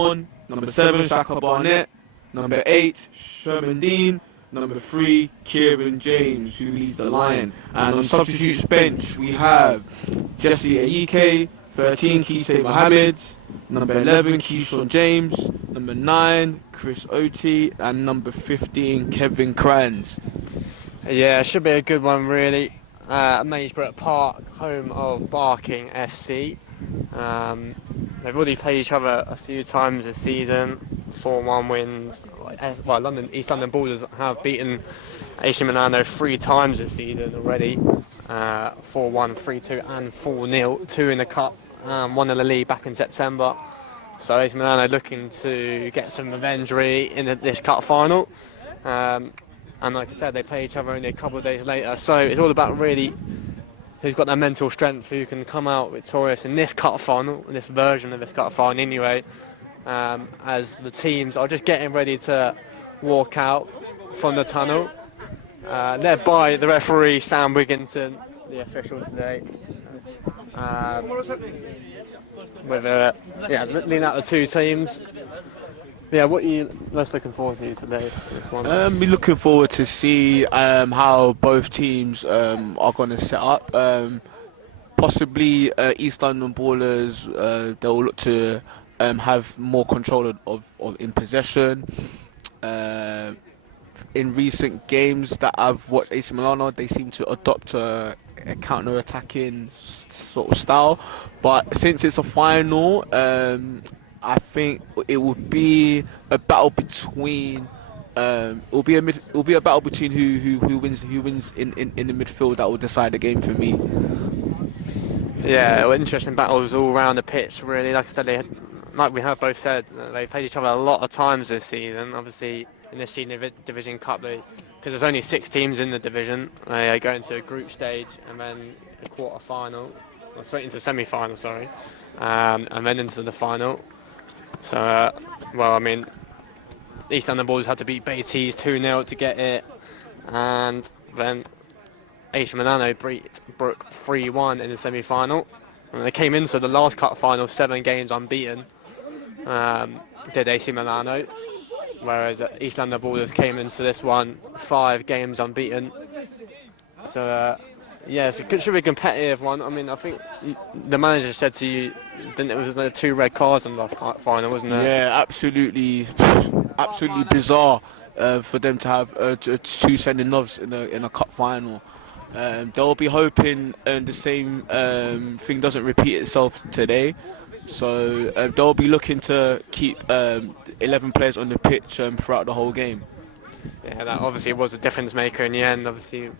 number 7, Shaka Barnett, number 8, Sherman Dean, number 3, Kieran James, who leads the line. And on substitutes bench, we have Jesse Ayike, 13, Kisei Mohammed, number 11, Keyshawn James, number 9, Chris Oti, and number 15, Kevin Kranz. Yeah, it should be a good one, really. Mayesbrook Park, home of Barking FC. They've already played each other a few times this season, 4-1 wins. Well, East London Ballers have beaten AC Milano 3 times this season already. 4-1, 3-2 and 4-0, 2 in the Cup, 1 in the league back in September. So AC Milano looking to get some revenge really in this Cup Final. And like I said, they play each other only a couple of days later. So it's all about really who's got that mental strength, who can come out victorious in this Cup Final, in this version of this Cup Final anyway, as the teams are just getting ready to walk out from the tunnel, led by the referee Sam Wigginton, the official today, with leading out the 2 teams. Yeah, what are you most looking forward to today? This one? We're looking forward to see how both teams are going to set up. Possibly East London Ballers, they'll look to have more control of in possession. In recent games that I've watched AC Milano, they seem to adopt a counter-attacking sort of style. But since it's a final, I think it will be a battle between. It'll be a battle between who wins in the midfield that will decide the game for me. Yeah, interesting battles all around the pitch. Really, like I said, like we have both said, they played each other a lot of times this season. Obviously, in this Senior Division Cup, because there's only 6 teams in the division, they go into a group stage and then a quarter-final, or straight into semi-final, sorry, and then into the final. So, well, I mean, East London Ballers had to beat Beatties 2-0 to get it, and then AC Milano beat Brook 3-1 in the semi-final. And they came into the last Cup Final 7 games unbeaten, did AC Milano, whereas East London Ballers came into this one 5 games unbeaten. So, yes, it should be a competitive one. I mean, I think the manager said to you, didn't it, was like 2 red cards in the last final, wasn't it? Yeah, absolutely bizarre for them to have 2 sending offs in a cup final. They'll be hoping the same thing doesn't repeat itself today. So they'll be looking to keep 11 players on the pitch throughout the whole game. Yeah, that obviously was a difference maker in the end. Obviously,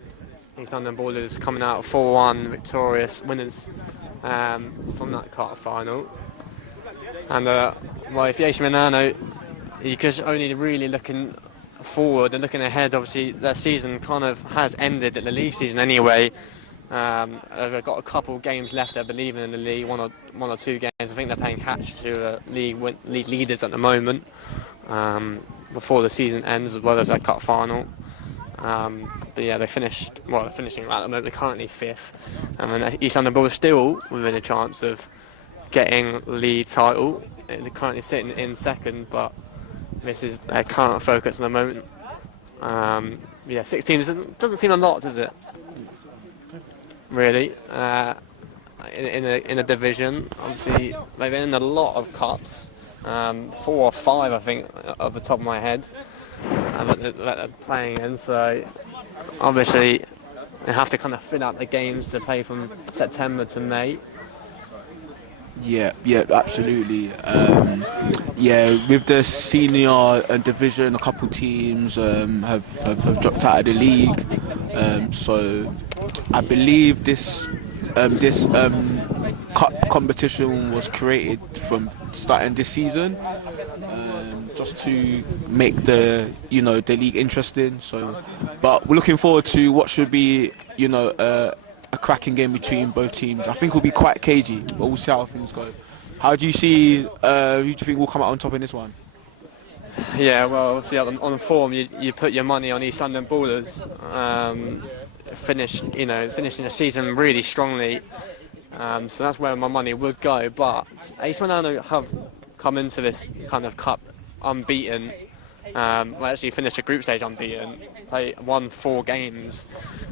East London Ballers coming out 4-1 victorious winners from that quarter final. And well, if you're AC Milano, you're just only really looking forward and looking ahead. Obviously, their season kind of has ended at the league season anyway. They've got a couple of games left, I believe, in the league, one or 2 games. I think they're playing catch to league leaders at the moment before the season ends, as well as their cup final. But yeah, they're finishing at the moment. They're currently 5th, and then East London Ballers still within a chance of getting league title. They're currently sitting in 2nd, but this is their current focus at the moment. 6 teams doesn't seem a lot, does it? Really, in a division. Obviously, they've been in a lot of cups, 4 or 5, I think, off the top of my head, that they're playing in. So obviously, they have to kind of fill out the games to play from September to May. Yeah, absolutely. With the senior division, a couple teams have dropped out of the league. So I believe this cup competition was created from starting this season, just to make the league interesting. So, but we're looking forward to what should be a cracking game between both teams. I think it'll be quite cagey, but we'll see how things go. How do you see? Who do you think will come out on top in this one? Yeah, well, obviously on form, you put your money on East London Ballers. Finishing the season really strongly. So that's where my money would go. But AC Milano have come into this kind of cup unbeaten. Well, actually finished the group stage unbeaten, won 4 games,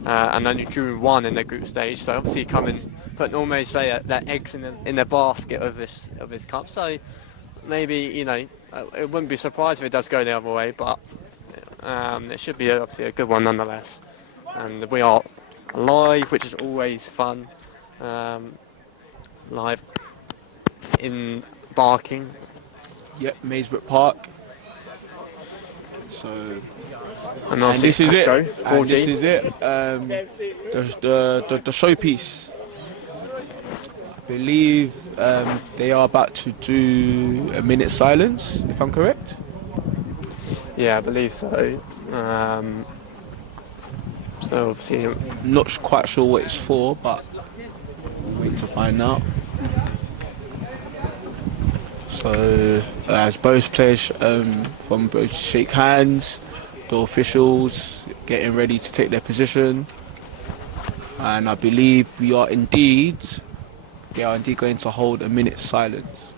and then drew 1 in the group stage. So obviously putting almost their eggs in the basket of this cup. So maybe it wouldn't be surprised if it does go the other way, but it should be obviously a good one nonetheless. And we are live, which is always fun. Live in Barking. Yep, Mayesbrook Park. So, and this is it. And this is it. The showpiece. I believe they are about to do a minute silence, if I'm correct. Yeah, I believe so. So obviously, I'm not quite sure what it's for, but we'll wait to find out. So as both players from both shake hands, the officials getting ready to take their position, and I believe they are indeed going to hold a minute's silence.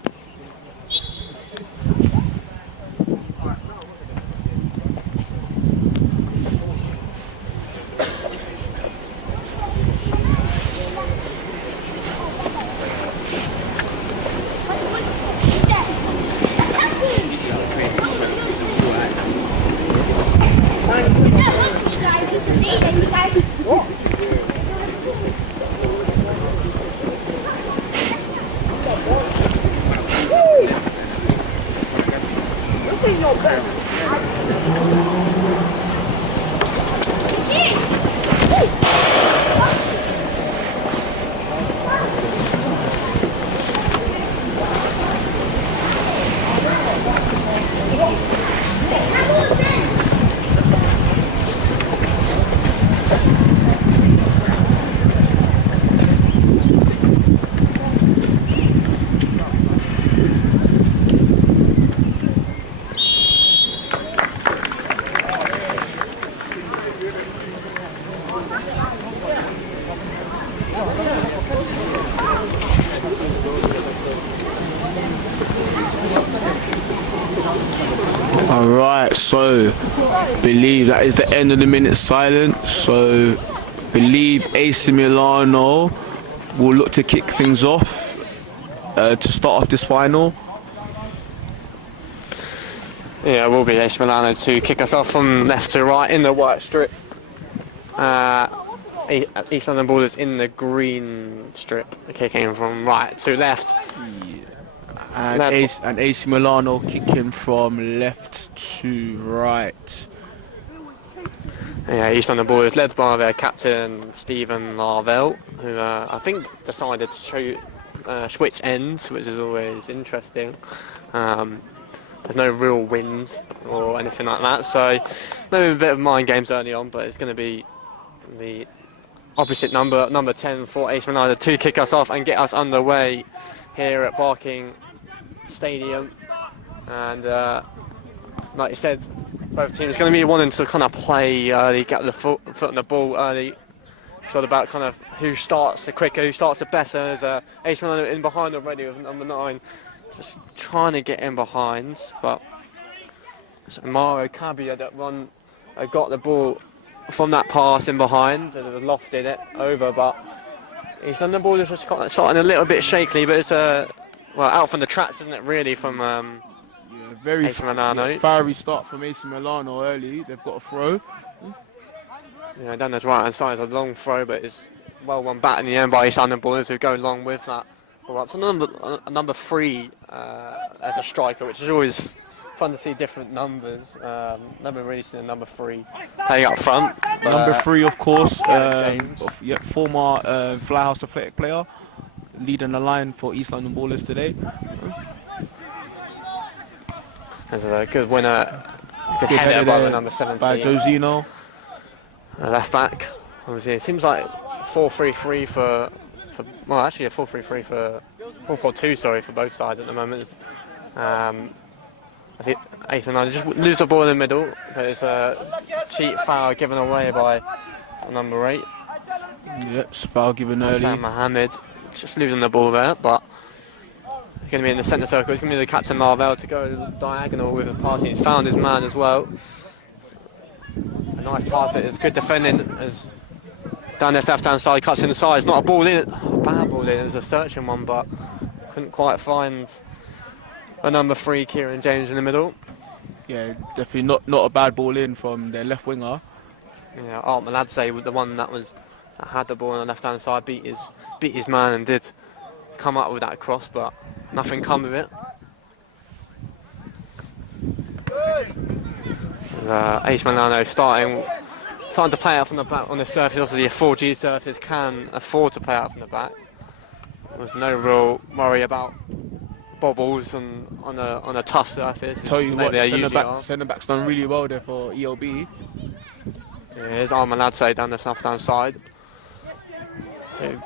Alright, so believe that is the end of the minute silence. So believe AC Milano will look to kick things off to start off this final. yeah, it will be AC Milano to kick us off from left to right in the white strip. East London Borders in the green strip, kicking from right to left. And AC Milano kicking from left to right. Yeah, East London Borders led by their captain Stephen Larvell, who I think decided to switch ends, which is always interesting. There's no real wind or anything like that, so maybe a bit of mind games early on, but it's going to be the opposite number 10 for AC Milano to kick us off and get us underway here at Barking Stadium. And like you said, both teams going to be wanting to kind of play early, get the foot on the ball early. It's all about kind of who starts the quicker, who starts the better. There's AC Milano in behind already with number 9, just trying to get in behind. But so Mario Cabia that got the ball from that pass in behind and it lofted it over, but he's done the ball is just starting a little bit shakily, but it's out from the tracks, isn't it? Really from very AC Milano. Fiery start from AC Milano early. They've got a throw. Yeah, down this right hand side is a long throw, but it's well won back in the end by East London Borders who go along with that. Well, so number 3 as a striker, which is always fun to see different numbers. Never really seen a number 3 playing up front. Number 3, of course, James. former Flyhouse Athletic player, leading the line for East London Ballers today. There's a good winner, good header by the number 17. By Josino. Left back. Obviously, it seems like 4-3-3 for well, actually a 4-3-3 for 4-4-2. Sorry, for both sides at the moment. I think AC Milano just lose the ball in the middle. There's a cheap foul given away by number 8. Yep, foul given early. Sam Mohammed just losing the ball there, but going to be in the centre circle. It's going to be the captain Marvell to go diagonal with a pass. He's found his man as well. A nice pass, but it's good defending as down this left-hand side, cuts inside. It's not a ball in, a bad ball in, it was a searching one, but couldn't quite find a number 3, Kieran James, in the middle. Yeah, definitely not a bad ball in from their left winger. Yeah, Art Maladze with the one that had the ball on the left-hand side, beat his man and did come up with that cross, but nothing come of it. AC Milano starting to play out from the back on the surface. Obviously, a 4G surface can afford to play out from the back with no real worry about bobbles on a tough surface. Tell you what, centre back's done really well there for ELB. Yeah, here's Armaladze down the left-hand side. So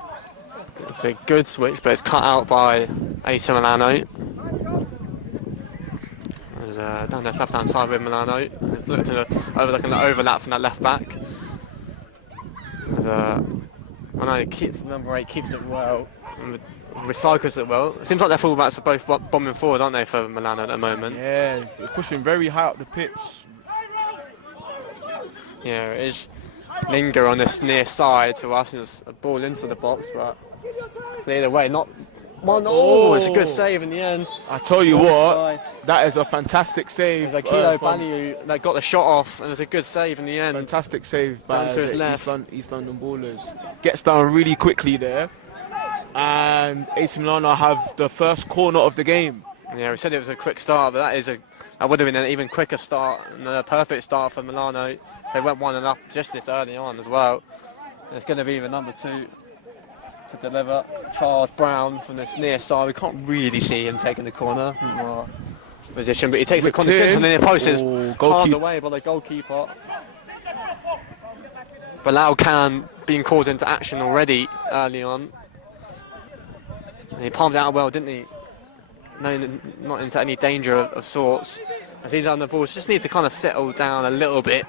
it's a good switch, but it's cut out by AC Milano. Down the left-hand side with Milano. He's overlooking the overlap from that left back. I know number 8 keeps it well, and recycles it well. It seems like their fullbacks are both bombing forward, aren't they, for Milano at the moment? Yeah, they're pushing very high up the pitch. Yeah, it is linger on this near side to us, and it's a ball into the box, but cleared away. Not one. Oh, it's a good save in the end. I tell you what, that is a fantastic save. There's a Kilo Baliu that got the shot off, and it's a good save in the end. Fantastic save by to his the left. East London Ballers. Gets down really quickly there, and AC Milano have the first corner of the game. Yeah, we said it was a quick start, but that would have been an even quicker start and a perfect start for Milano. They went 1-0 just this early on as well. It's going to be the number 2 to deliver, Charles Brown, from this near side. We can't really see him taking the corner from our position, but he takes the corner to the near post. It's palmed away by the goalkeeper. Bilal Khan being called into action already early on. And he palmed out well, didn't he? No, not into any danger of sorts. As he's on the ball, just needs to kind of settle down a little bit.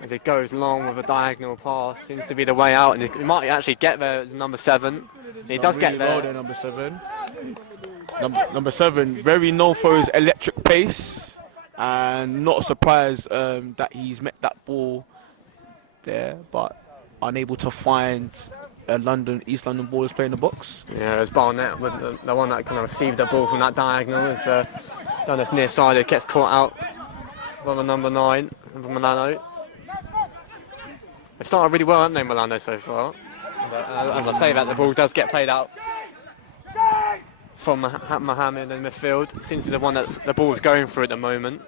As it goes long with a diagonal pass, seems to be the way out, and he might actually get there as number 7. He does get there. Well, number 7. Number 7, very known for his electric pace, and not surprised that he's met that ball there, but unable to find East London ballers playing the box. Yeah, it was Barnett with the one that kind of received the ball from that diagonal. Down this near side, it gets caught out by the number 9 from Milano. They've started really well, haven't they, Milano, so far? But, as I say that, the ball does get played out from Mohammed in midfield. Seems to be the one that the ball's going through at the moment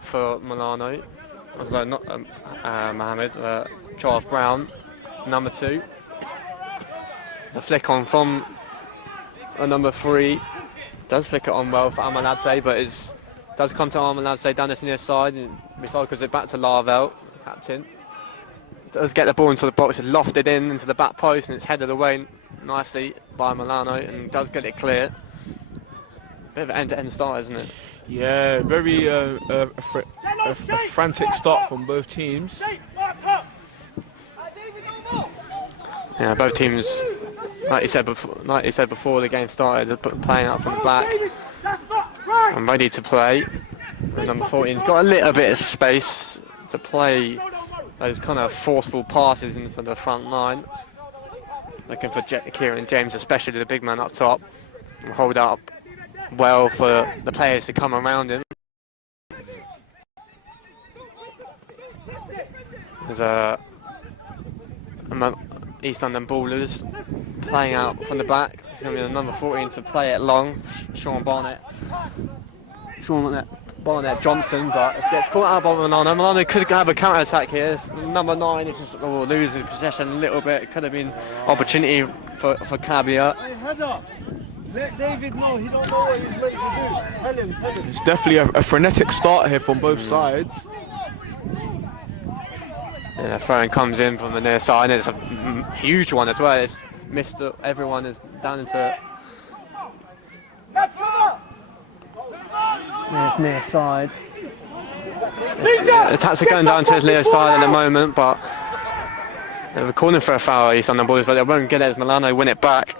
for Milano. Also, not Mohammed, Charles Brown, number 2. There's a flick on from number 3. Does flick it on well for Armaladze, but does come to Armaladze down this near side and recycles it back to Larvel, captain. Does get the ball into the box, it's lofted into the back post, and it's headed away nicely by Milano, and does get it clear. Bit of an end-to-end start, isn't it? Yeah, very a frantic start from both teams. Yeah, both teams, like you said before the game started, are playing out from the back. I'm ready to play. And number 14's got a little bit of space to play those kind of forceful passes into the front line. Looking for Kieran James, especially the big man up top, and hold up well for the players to come around him. There's East London Ballers playing out from the back. It's going to be the number 14 to play it long, Sean Barnett Johnson, but it gets caught out by Milano. Milano could have a counter attack here. It's number 9 is just losing possession a little bit. It could have been opportunity for Cabia. Hey, header. Let David know he don't know what he's meant to do. Tell him. It's definitely a frenetic start here from both sides. Yeah, throwing comes in from the near side, and it's a huge one as well. It's missed. Everyone is down into his near side. Attacks are going down to his near side at the moment, but they're calling for a foul. East London Ballers, but they won't get it as Milano win it back.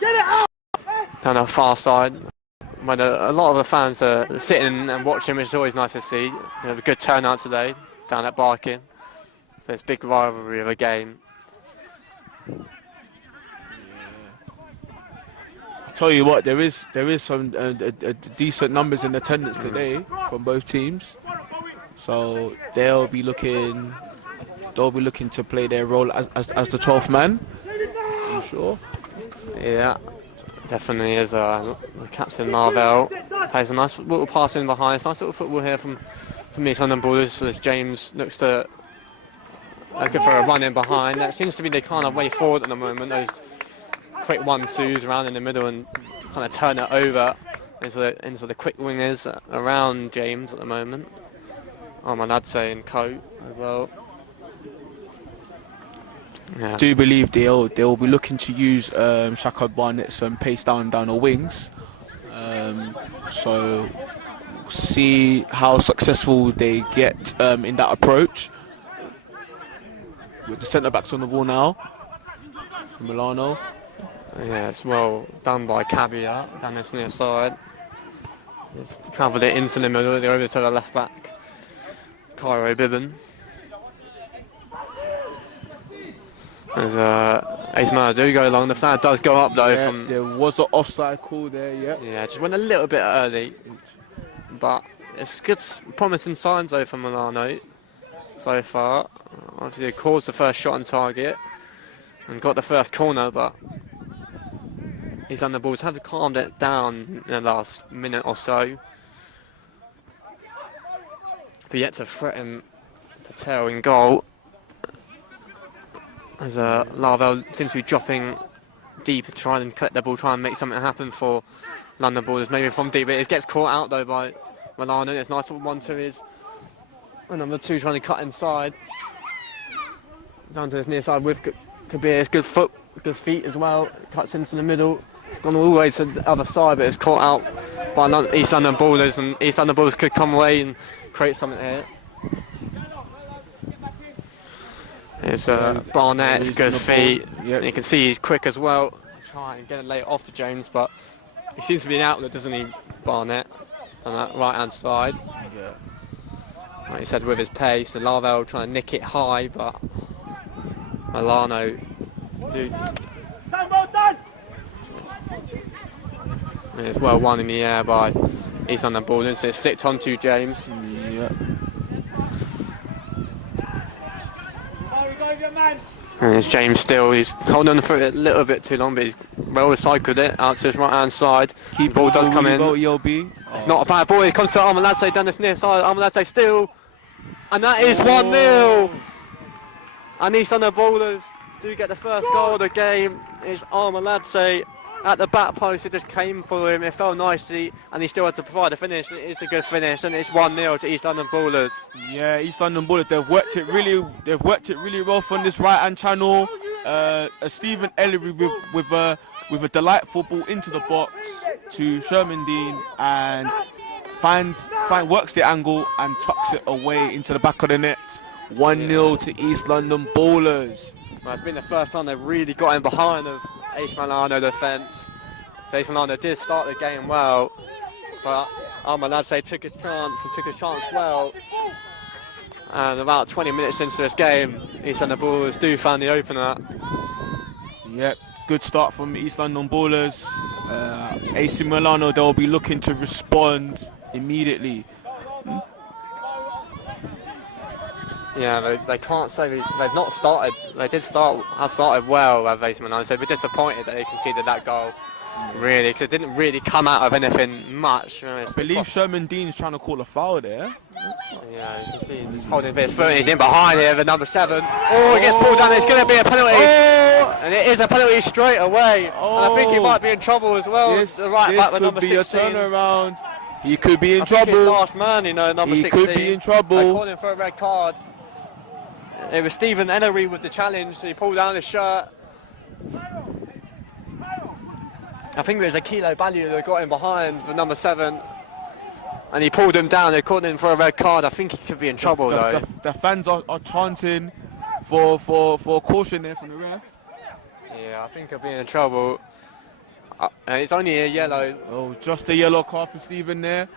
Get it out! down the far side. When a lot of the fans are sitting and watching, which is always nice to see. To have a good turnout today down at Barking. So it's a big rivalry of a game. I tell you what, there is some decent numbers in attendance today from both teams, so they'll be looking to play their role as the 12th man. I'm sure. Yeah, definitely is. The captain Marvell plays a nice little pass in behind. It's nice little football here from East London Borders as James looks to looking for a run in behind. That seems to be the kind of way forward at the moment. Those quick 1-2s around in the middle and kind of turn it over into the quick wingers around James at the moment. I'd say in Co as well. Yeah. I do believe they'll be looking to use Shaka Barnett's pace down the wings. So see how successful they get in that approach. With the centre backs on the ball now. Milano. Yeah, it's well done by Cabia down this near side. He's travelled it into the middle, over to the left back. Cairo Bibbin. As AC Milano do go along, the flag does go up though. Yeah, there was an offside call there, Yeah, just went a little bit early. But it's good, promising signs though for Milano so far. Obviously they caused the first shot on target and got the first corner, but East London Bulls have calmed it down in the last minute or so. But yet to threaten Patel in goal. As Larvel seems to be dropping deep to try and collect the ball, try and make something happen for London Borders, maybe from deep. It gets caught out though by Milano. It's nice what 1-2 is. And number 2 trying to cut inside. Down to this near side with Kabir's good feet as well. Cuts into the middle. It's gone all the way to the other side, but it's caught out by East London Borders, and East London Borders could come away and create something here. It's Barnett's good feet. Yep. You can see he's quick as well. Try and get it late off to James, but he seems to be an outlet, doesn't he, Barnett, on that right-hand side. Yeah. Like you said, with his pace, and Larvel trying to nick it high, but Milano do. And it's well won in the air by East London Borders. It's flicked onto James. Yeah. And it's James still. He's holding on for it a little bit too long, but he's well recycled it out to his right hand side. The ball does come in. It's not a bad ball. It comes to Armaladze down this near side. Armaladze still. And that is 1-0. And East London Borders do get the first goal of the game. It's Armaladze at the back post. It just came for him. It fell nicely, and he still had to provide a finish. It's a good finish, and it's 1-0 to East London Borders. Yeah, East London Borders. They've worked it really well from this right-hand channel. Stephen Ellery with a delightful ball into the box to Sherman Dean, and works the angle and tucks it away into the back of the net. 1-0 to East London Bowlers. Well, it's been the first time they've really got in behind of AC Milano defence. So AC Milano did start the game well, but Armaladze took his chance well. And about 20 minutes into this game, East London Ballers do find the opener. Yep, good start from East London Ballers. AC Milano, they'll be looking to respond immediately. Yeah, they can't say they've not started. They have started well with AC Milano, so they're disappointed that they conceded that goal. Really, because it didn't really come out of anything much. I believe Sherman Dean's trying to call a foul there. Yeah, you can see he's holding his foot. He's in behind here, the number 7. Oh, it gets pulled down. It's going to be a penalty. Oh. And it is a penalty straight away. Oh. And I think he might be in trouble as well. The right back with number 16. This could be a turnaround. He could be in trouble. Think his last man, number 16. He could be in trouble. They called him for a red card. It was Stephen Ellery with the challenge, so he pulled down his shirt. I think it was a Kilo Balliu that got him behind the number 7, and he pulled him down. They called him for a red card. I think he could be in trouble though. The fans are chanting for caution there from the ref. Yeah, I think he'll be in trouble. And it's only a yellow. Oh, just a yellow card for Stephen there.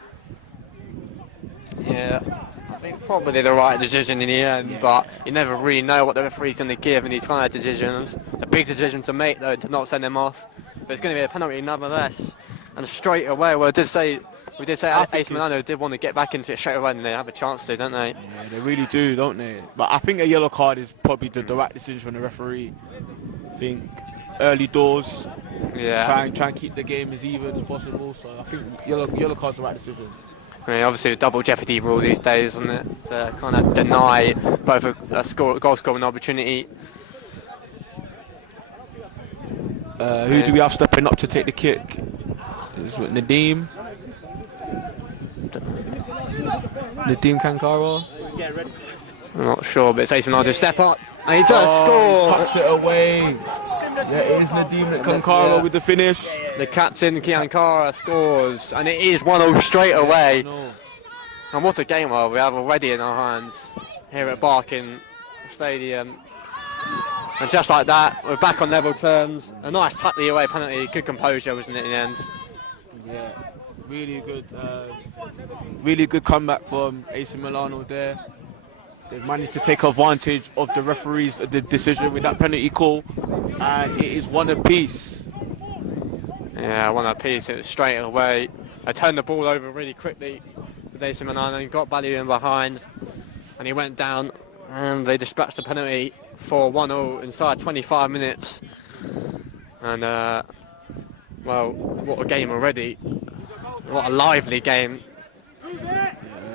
Yeah, I think probably the right decision in the end, but you never really know what the referee's going to give in these kind of decisions. It's a big decision to make, though, to not send him off. But it's going to be a penalty nonetheless. And straight away, well, we did say AC Milano did want to get back into it straight away, and they have a chance to, don't they? Yeah, they really do, don't they? But I think a yellow card is probably the right decision from the referee. I think early doors, try and keep the game as even as possible. So I think yellow card's the right decision. I mean, obviously, the double jeopardy rule these days, isn't it? To kind of deny both a goal scoring opportunity. Who do we have stepping up to take the kick? It's Nadim. Nadim Kankara. I'm not sure, but it's AC Milano to step up. And he does score. He tucks it away. There is Nadim Kankara with the finish. The captain, Kankara, scores. And it is 1-0 straight away. And what a game we have already in our hands here at Barking Stadium. And just like that, we're back on level terms. A nice tightly away penalty, good composure, wasn't it, in the end? Yeah, really good comeback from AC Milano there. They've managed to take advantage of the referee's decision with that penalty call, and it is one apiece. Yeah, one apiece. It was straight away. I turned the ball over really quickly to AC Milano and got Bally in behind, and he went down, and they dispatched the penalty for 1-0 inside 25 minutes. And well, what a game already! What a lively game.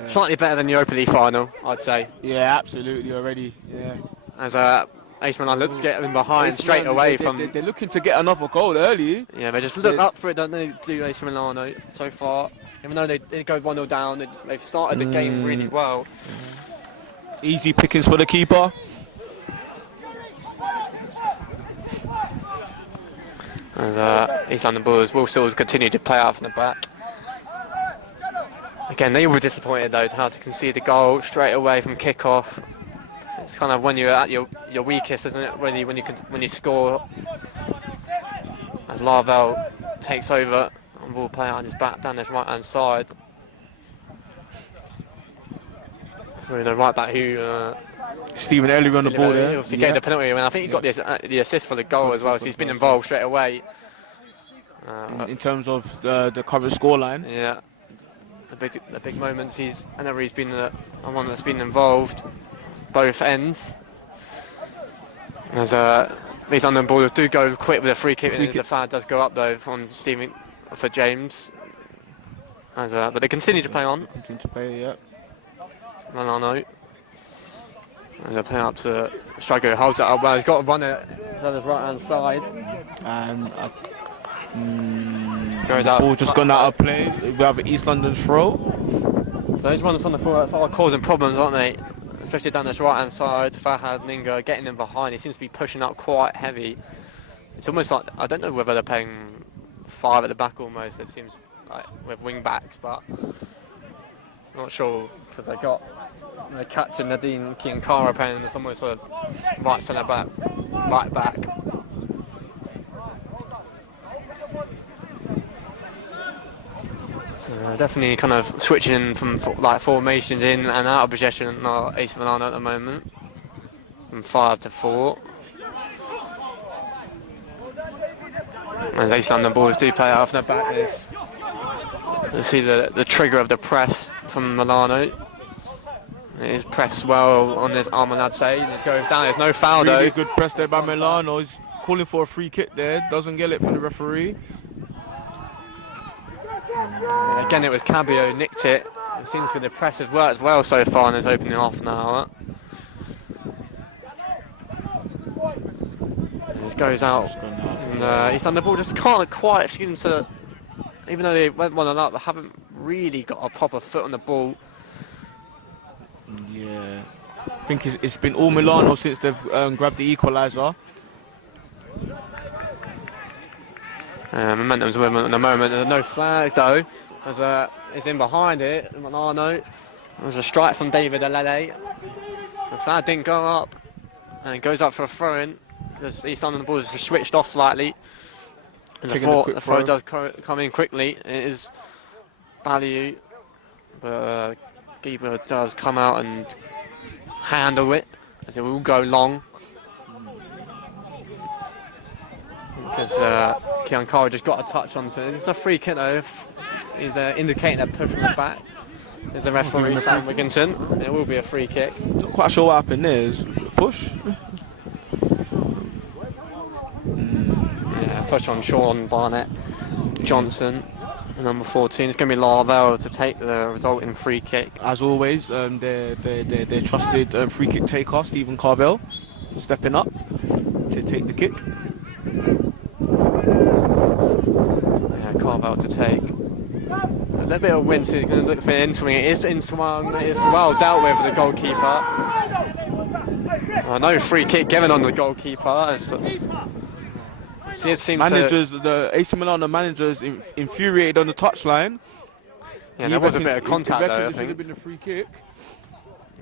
Slightly better than the Europa League final, I'd say. Yeah, absolutely already. Yeah. As AC Milano looks to get in behind straight away from. They're looking to get another goal early. Yeah, they just look up for it, don't they? Do AC Milano so far? Even though they go 1-0 down, they've started the game really well. Easy pickings for the keeper. As East London Bulls will still continue to play out from the back. Again, they were disappointed though to have to concede a goal straight away from kick-off. It's kind of when you're at your weakest, isn't it? When you score. As Larvel takes over and ball play on his back down this right-hand side. Through the right back who. Stephen earlier on the ball there. He obviously gave the penalty, and I think he got the assist for the goal as well. So he's been involved straight away. In terms of the current scoreline. Yeah. The big moments. Whenever he's been the one that's been involved, both ends. As these London Ballers do go quick with a free kick, and the foul does go up though on Stephen for James. But they continue to play on. Continue to play, yeah. Milano. And they're playing up to Strago, holds it up well. He's got to run it on his right hand side. Goes out. Ball just gone out of play. We have an East London throw. Those runners on the forward side are causing problems, aren't they? Especially down this right hand side. Fahad Ninga getting in behind. He seems to be pushing up quite heavy. It's almost like, I don't know whether they're playing 5 at the back almost. It seems like with wing backs, but not sure because they got the captain Nadine Kiankara playing as almost a right centre back, right back. So definitely kind of switching from like formations in and out of possession on AC Milano at the moment, from 5 to 4. As AC London Bulls do play out from the back, let's see the trigger of the press from Milano. It is pressed well on this arm, I'd say. It goes down. There's no foul though. Really good press there by Milano. He's calling for a free kick there. Doesn't get it from the referee. And again, it was Cabio nicked it. It seems to be the press has worked well so far in this opening half an hour. This goes out. And East London Ball just can't quite seem to, even though they went 1-0 up, they haven't really got a proper foot on the ball. Yeah, I think it's been all Milano since they've grabbed the equaliser. Momentum's with them at the moment. There's no flag though. It's in behind it. Milano. There's a strike from David Alele. The flag didn't go up, and it goes up for a throw-in. East London Bulls has switched off slightly. And Taking a quick the throw throw. does come in quickly. It is value. The keeper does come out and handle it, as it will go long. Because Keon Carr just got a touch onto it. It's a free kick though. He's indicating a push from the back. There's the referee, Sam Wigginton. It will be a free kick. Not quite sure what happened there. Is push? Yeah, push on Sean Barnett Johnson, number 14. It's going to be Larvell to take the resulting free kick. As always, their trusted free kick taker, Stephen Carvell, stepping up to take the kick. Yeah, Carvell to take. A little bit of wind, so he's going to look for an in-swing. It is in-swung. It's well dealt with the goalkeeper. No free kick given on the goalkeeper. The AC Milano managers infuriated on the touchline. Yeah, there was a bit of contact though, I It should have think. been a free kick.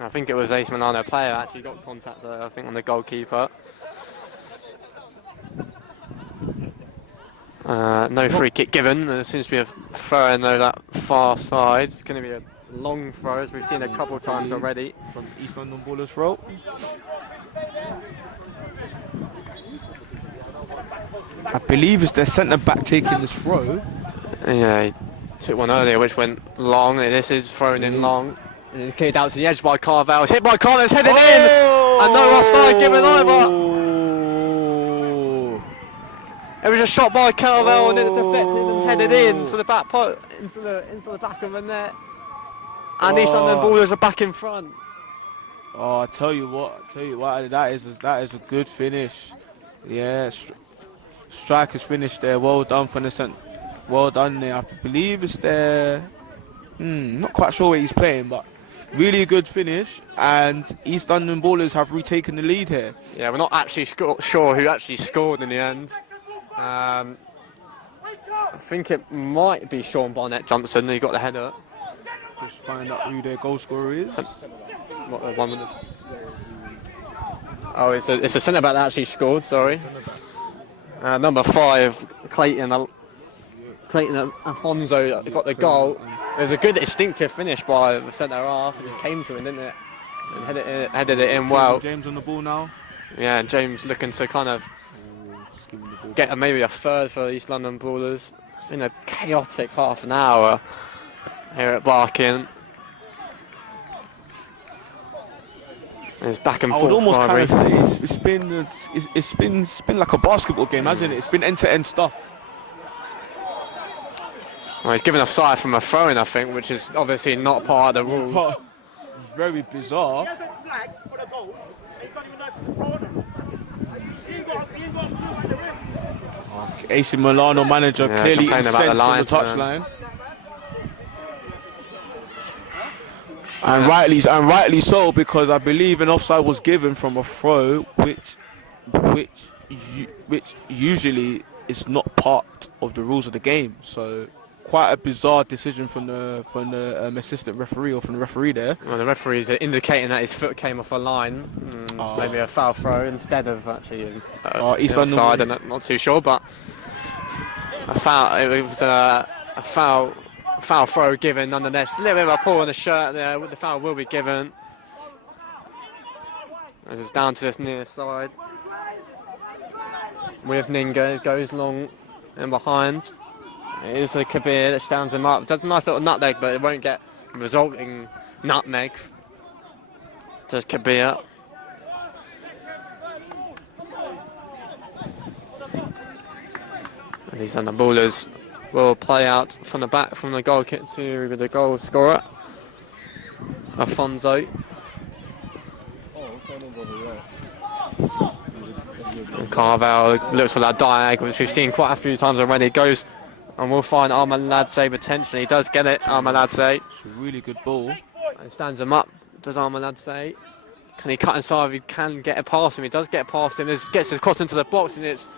I think it was AC Milano player actually got contact there, I think, on the goalkeeper. No free kick given. There seems to be a throw in though that far side. It's going to be a long throw, as we've seen a couple of times already. From East London Ballers' throw. I believe it's their centre back taking this throw. Yeah, he took one earlier which went long, and this is thrown in long. And then cleared out to the edge by Carvell. It's hit by Collins, headed in! And no offside given either! It was a shot by Carvell and then it deflected and headed in to the back into the back of the net. And East London Ballers are back in front. Oh, I tell you what, that is a good finish. Yeah, striker's finish there. Well done from the centre. Well done there. I believe it's there. Not quite sure where he's playing, but really good finish. And East London Ballers have retaken the lead here. Yeah, we're not actually sure who actually scored in the end. I think it might be Sean Barnett Johnson who got the header. Just find out who their goal scorer is. Oh, it's a centre back that actually scored. Sorry. Number 5, Clayton Afonso got the goal. It was a good instinctive finish by the centre half. It just came to him, didn't it? And headed it in well. James on the ball now. Yeah, and James looking to kind of get maybe a third for East London Ballers. It's been a chaotic half an hour here at Barking. It's back and forth. I would almost kind of say it's been like a basketball game, hasn't it? It's been end-to-end stuff. Well, he's given offside from a throw-in, I think, which is obviously not part of the rules. Very bizarre. AC Milano manager clearly incensed from the touchline. And rightly so, because I believe an offside was given from a throw, which usually is not part of the rules of the game. So quite a bizarre decision from the assistant referee or from the referee there. Well, the referees are indicating that his foot came off a line, maybe a foul throw instead of actually East London offside. I'm not too sure, but a foul. It was a foul throw given nonetheless. A little bit of a pull on the shirt there. The foul will be given. As it's down to the near side. With Ninga, it goes long and behind. It is a Kabir that stands him up. Does a nice little nutmeg, but it won't get resulting nutmeg. Does Kabir. These London Ballers will play out from the back from the goal kick to the goal scorer, Afonso. And Carvell looks for that diag, which we've seen quite a few times already. Goes and we'll find Armaladze potentially. He does get it, Armaladze. It's a really good ball. And stands him up, does Armaladze. Can he cut inside? He can get it past him. He does get past him. This gets his cross into the box and it's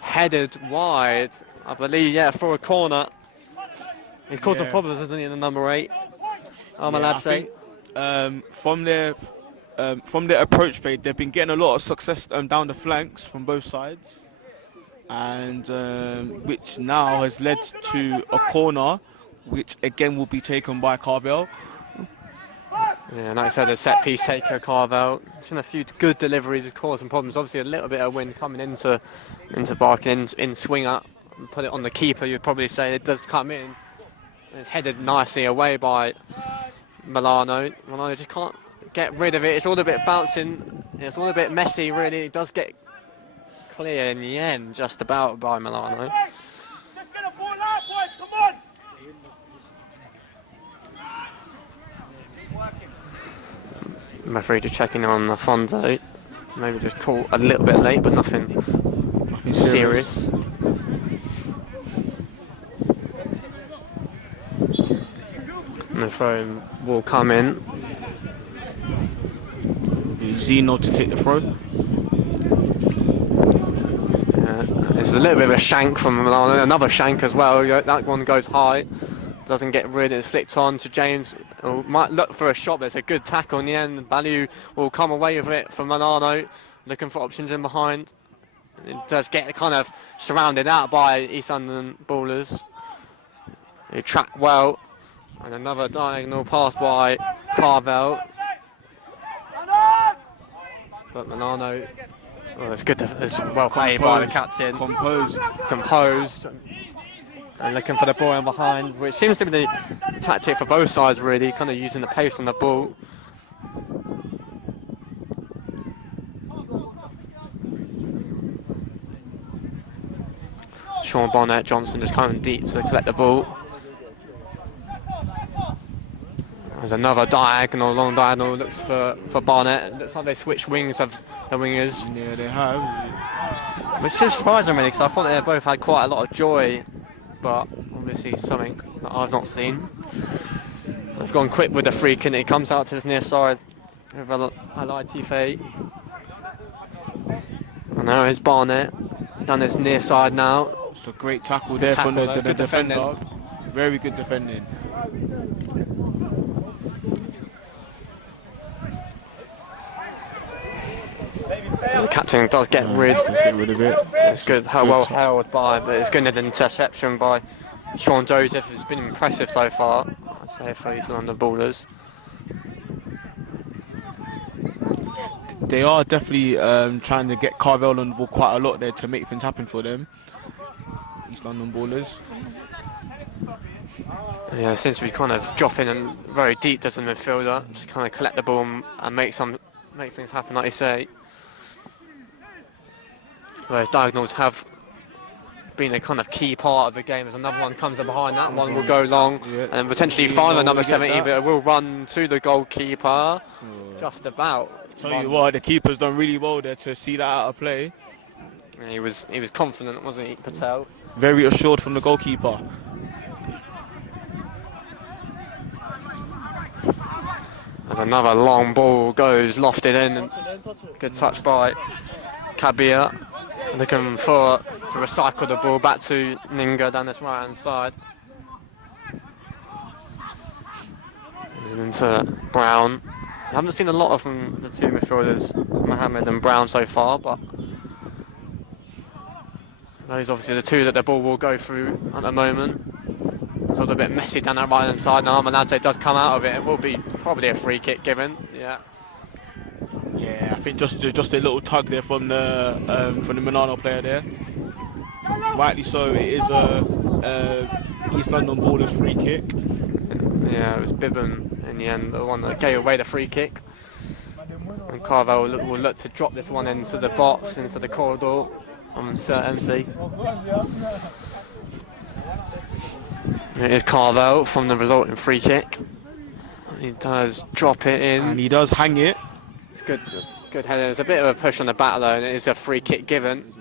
headed wide. I believe, for a corner. He's caused some problems, isn't he, in the number 8? Armaladze. From their approach play, they've been getting a lot of success down the flanks from both sides. and which now has led to a corner, which again will be taken by Carvel. Yeah, like I said, a set piece taker, Carvel. She's done a few good deliveries, has caused some problems. Obviously, a little bit of wind coming into Barking in swing up. Put it on the keeper, you'd probably say it does come in. It's headed nicely away by Milano. Milano just can't get rid of it. It's all a bit bouncing. It's all a bit messy, really. It does get clear in the end, just about by Milano. I'm afraid just checking on Afonso. Maybe just caught a little bit late, but nothing serious. And the throw will come in. Zeno to take the throw. There's a little bit of a shank from Milano, another shank as well. That one goes high, doesn't get rid. It's flicked on to James. Who might look for a shot, but it's a good tackle in the end. Value will come away with it from Milano, looking for options in behind. It does get kind of surrounded out by East London ballers. They track well, and another diagonal pass by Carvel. But Milano, it's good. It's well played by the captain. Composed. And looking for the ball in behind, which seems to be the tactic for both sides, really, kind of using the pace on the ball. Sean Bonnet, Johnson just coming deep to collect the ball. There's another diagonal, long diagonal, looks for Barnett. It looks like they switched wings of the wingers. Yeah, they have. Which is surprising, really, because I thought they both had quite a lot of joy, but obviously something that I've not seen. They've gone quick with the free kick, and it comes out to his near side with a light fade. And now it's Barnett down his near side now. It's a great tackle there from the defender. Very good defending. The captain does get rid. Of it. It's good, how well held by, but it's good an interception by Sean Joseph, who's been impressive so far, I'd say, for East London ballers. They are definitely trying to get Carvel on the ball quite a lot there to make things happen for them. East London ballers. Yeah, since we kind of drop in and very deep as a midfielder, just kind of collect the ball and make things happen, like you say. Whereas diagonals have been a kind of key part of the game. As another one comes in behind, that one will go long and potentially find the number 70, but it will run to the goalkeeper. Just about. Tell you what, the keeper's done really well there to see that out of play. Yeah, he was confident, wasn't he, Patel? Very assured from the goalkeeper. As another long ball goes lofted in, and good touch by Kabir. Looking to recycle the ball back to Ninga down this right hand side. He's into Brown. I haven't seen a lot of the two midfielders, Mohammed and Brown, so far, but those obviously the two that the ball will go through at the moment. It's a little bit messy down that right hand side now. Manate does come out of it. It will be probably a free kick given. Yeah. Yeah, I think just a little tug there from the Milano player there. Rightly so, it is a East London ballers free kick. Yeah, it was Bibben in the end, the one that gave away the free kick. And Carvel will look to drop this one into the box, into the corridor on uncertainty. It is Carvel from the resulting free kick. He does drop it in. And he does hang it. It's good header. There's a bit of a push on the back though, and it is a free kick given.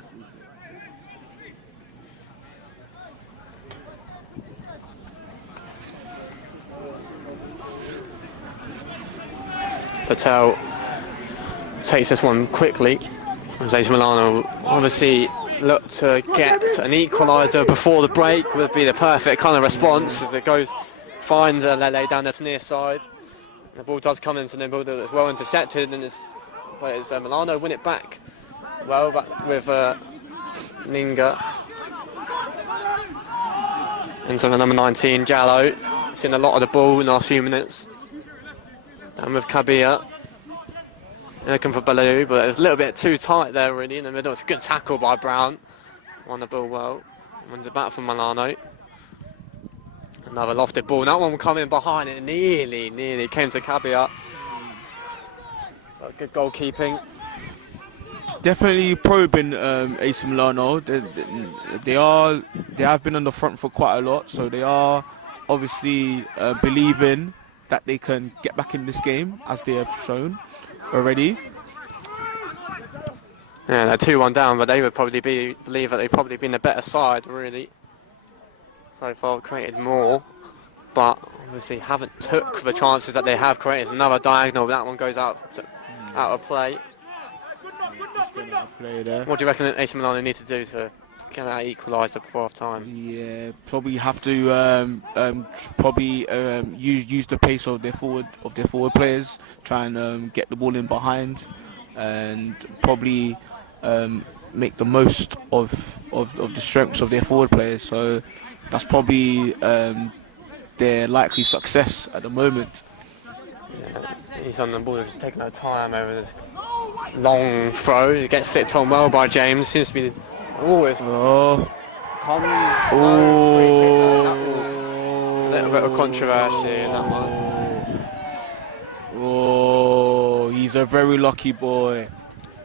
Patel takes this one quickly. AC Milano obviously look to get an equaliser before the break. Would be the perfect kind of response as it goes, finds Lele down this near side. The ball does come into the middle, it's well intercepted, and it's Milano win it back well, but with Linga. Into the number 19, Jallo. Seen a lot of the ball in the last few minutes. Down with Kabir. Looking for Baloo, but it's a little bit too tight there really in the middle. It's a good tackle by Brown. Won the ball well. Wins it back from Milano. Another lofted ball. That one coming behind it. Nearly came to Kabir. But good goalkeeping. Definitely probing AC Milano. They have been on the front for quite a lot, so they are obviously believing that they can get back in this game, as they have shown already. Yeah, they're 2-1 down, but they would probably believe that they've probably been a better side, really. So far, created more, but obviously haven't took the chances that they have created. Another diagonal, but that one goes out of play. Just getting out of play there. What do you reckon AC Milano need to do to get that equaliser before half time? Yeah, probably have to use the pace of their forward players, try and get the ball in behind, and probably make the most of the strengths of their forward players. So that's probably their likely success at the moment. Yeah, he's on the ball, just taking her time over this long throw. It gets flipped on well by James. Seems to be always comes. A little bit of controversy in that one. Oh, he's a very lucky boy.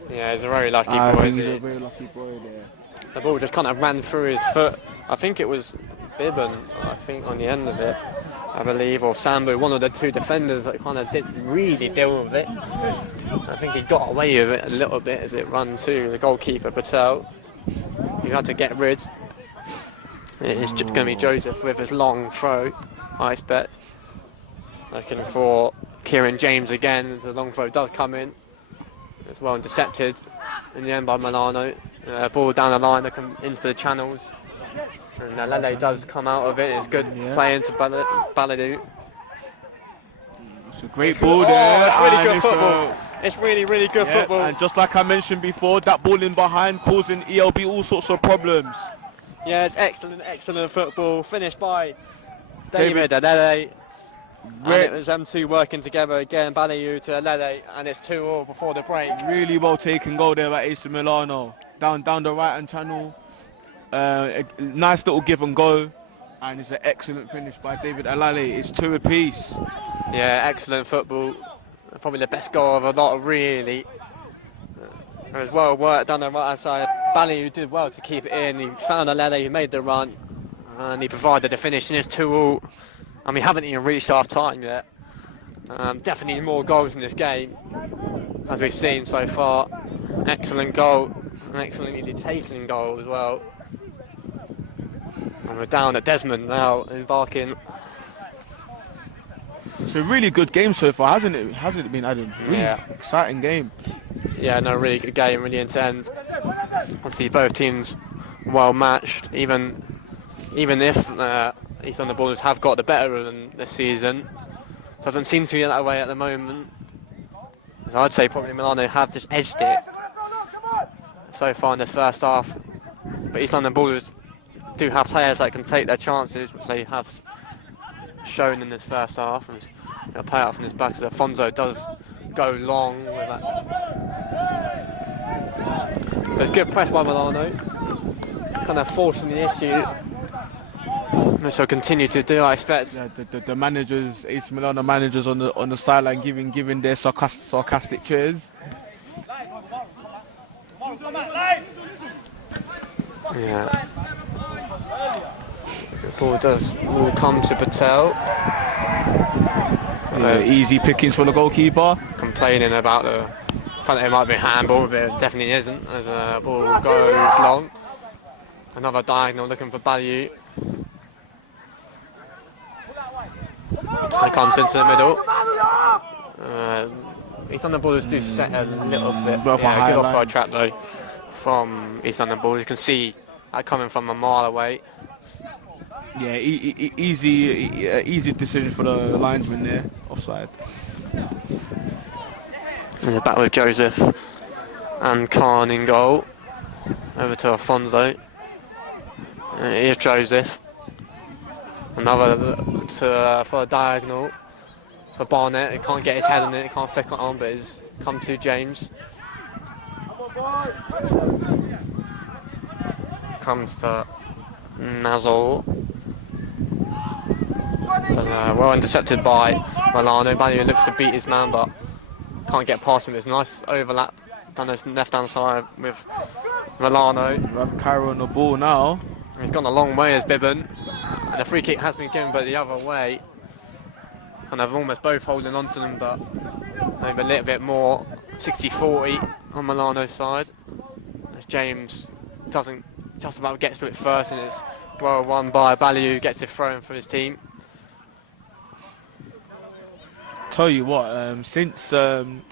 Yeah, he's a very lucky boy. I think he's a very lucky boy there. The ball just kind of ran through his foot. I think it was Bibben, I think, on the end of it, I believe, or Sambu, one of the two defenders that kind of didn't really deal with it. I think he got away with it a little bit as it ran to the goalkeeper, Patel. He had to get rid. It's going to be Joseph with his long throw, I expect. Looking for Kieran James again. The long throw does come in. It's well intercepted in the end by Milano. Ball down the line, looking into the channels. And Lele does come out of it. It's good play into Baladu. It's a great ball there. It's really good football. It's really good football. And just like I mentioned before, that ball in behind causing ELB all sorts of problems. Yeah, it's excellent football. Finished by David Alele. And it was them two working together again, Baladu to Alele, and it's 2-2 before the break. Really well taken goal there by AC Milano. Down the right hand channel. A nice little give and go, and it's an excellent finish by David Alale. It's 2 apiece. Yeah, excellent football. Probably the best goal of a lot, really. It was well worked down the right hand side. Baladu did well to keep it in. He found Alele, who made the run, and he provided the finish, and it's 2-2. And we haven't even reached half time yet. Definitely more goals in this game, as we've seen so far. Excellent goal, an excellently taken goal as well. And we're down at Desmond now, embarking. It's a really good game so far, hasn't it? Hasn't it been, Adam? Really exciting game. Yeah, no, really good game, really intense. Obviously, both teams well matched, even if East London Ballers have got the better of them this season. Doesn't seem to be that way at the moment. So I'd say probably Milano have just edged it so far in this first half. But East London Ballers do have players that can take their chances, which they have shown in this first half. And they'll play out from this back as Afonso does go long with that. There's good press by Milano, kind of forcing the issue. This will continue to do, I expect. Yeah, the managers, AC Milano managers on the sideline giving their sarcastic cheers. Yeah. The ball will come to Patel. Easy pickings for the goalkeeper. Complaining about the fact that it might be a handball, but it definitely isn't, as the ball goes long. Another diagonal looking for Baladu. It comes into the middle. East London Ballers do set a little bit. Yeah, good offside trap though from East London Ballers. You can see that coming from a mile away. Yeah, easy decision for the linesman there, offside. And back with Joseph and Khan in goal. Over to Alfonso. Here's Joseph. Another for a diagonal for Barnett. He can't get his head on it, he can't flick it on, but he's come to James. Comes to Nazol. Well intercepted by Milano. Balliu looks to beat his man, but can't get past him. It's a nice overlap down this left-hand side with Milano. We have Cairo on the ball now. He's gone a long way as Bibben. And the free kick has been given, but the other way. Kind of almost both holding on to them, but maybe a little bit more 60-40 on Milano's side. As James doesn't just about gets to it first, and it's well won by Balliu, gets it thrown for his team. Tell you what, since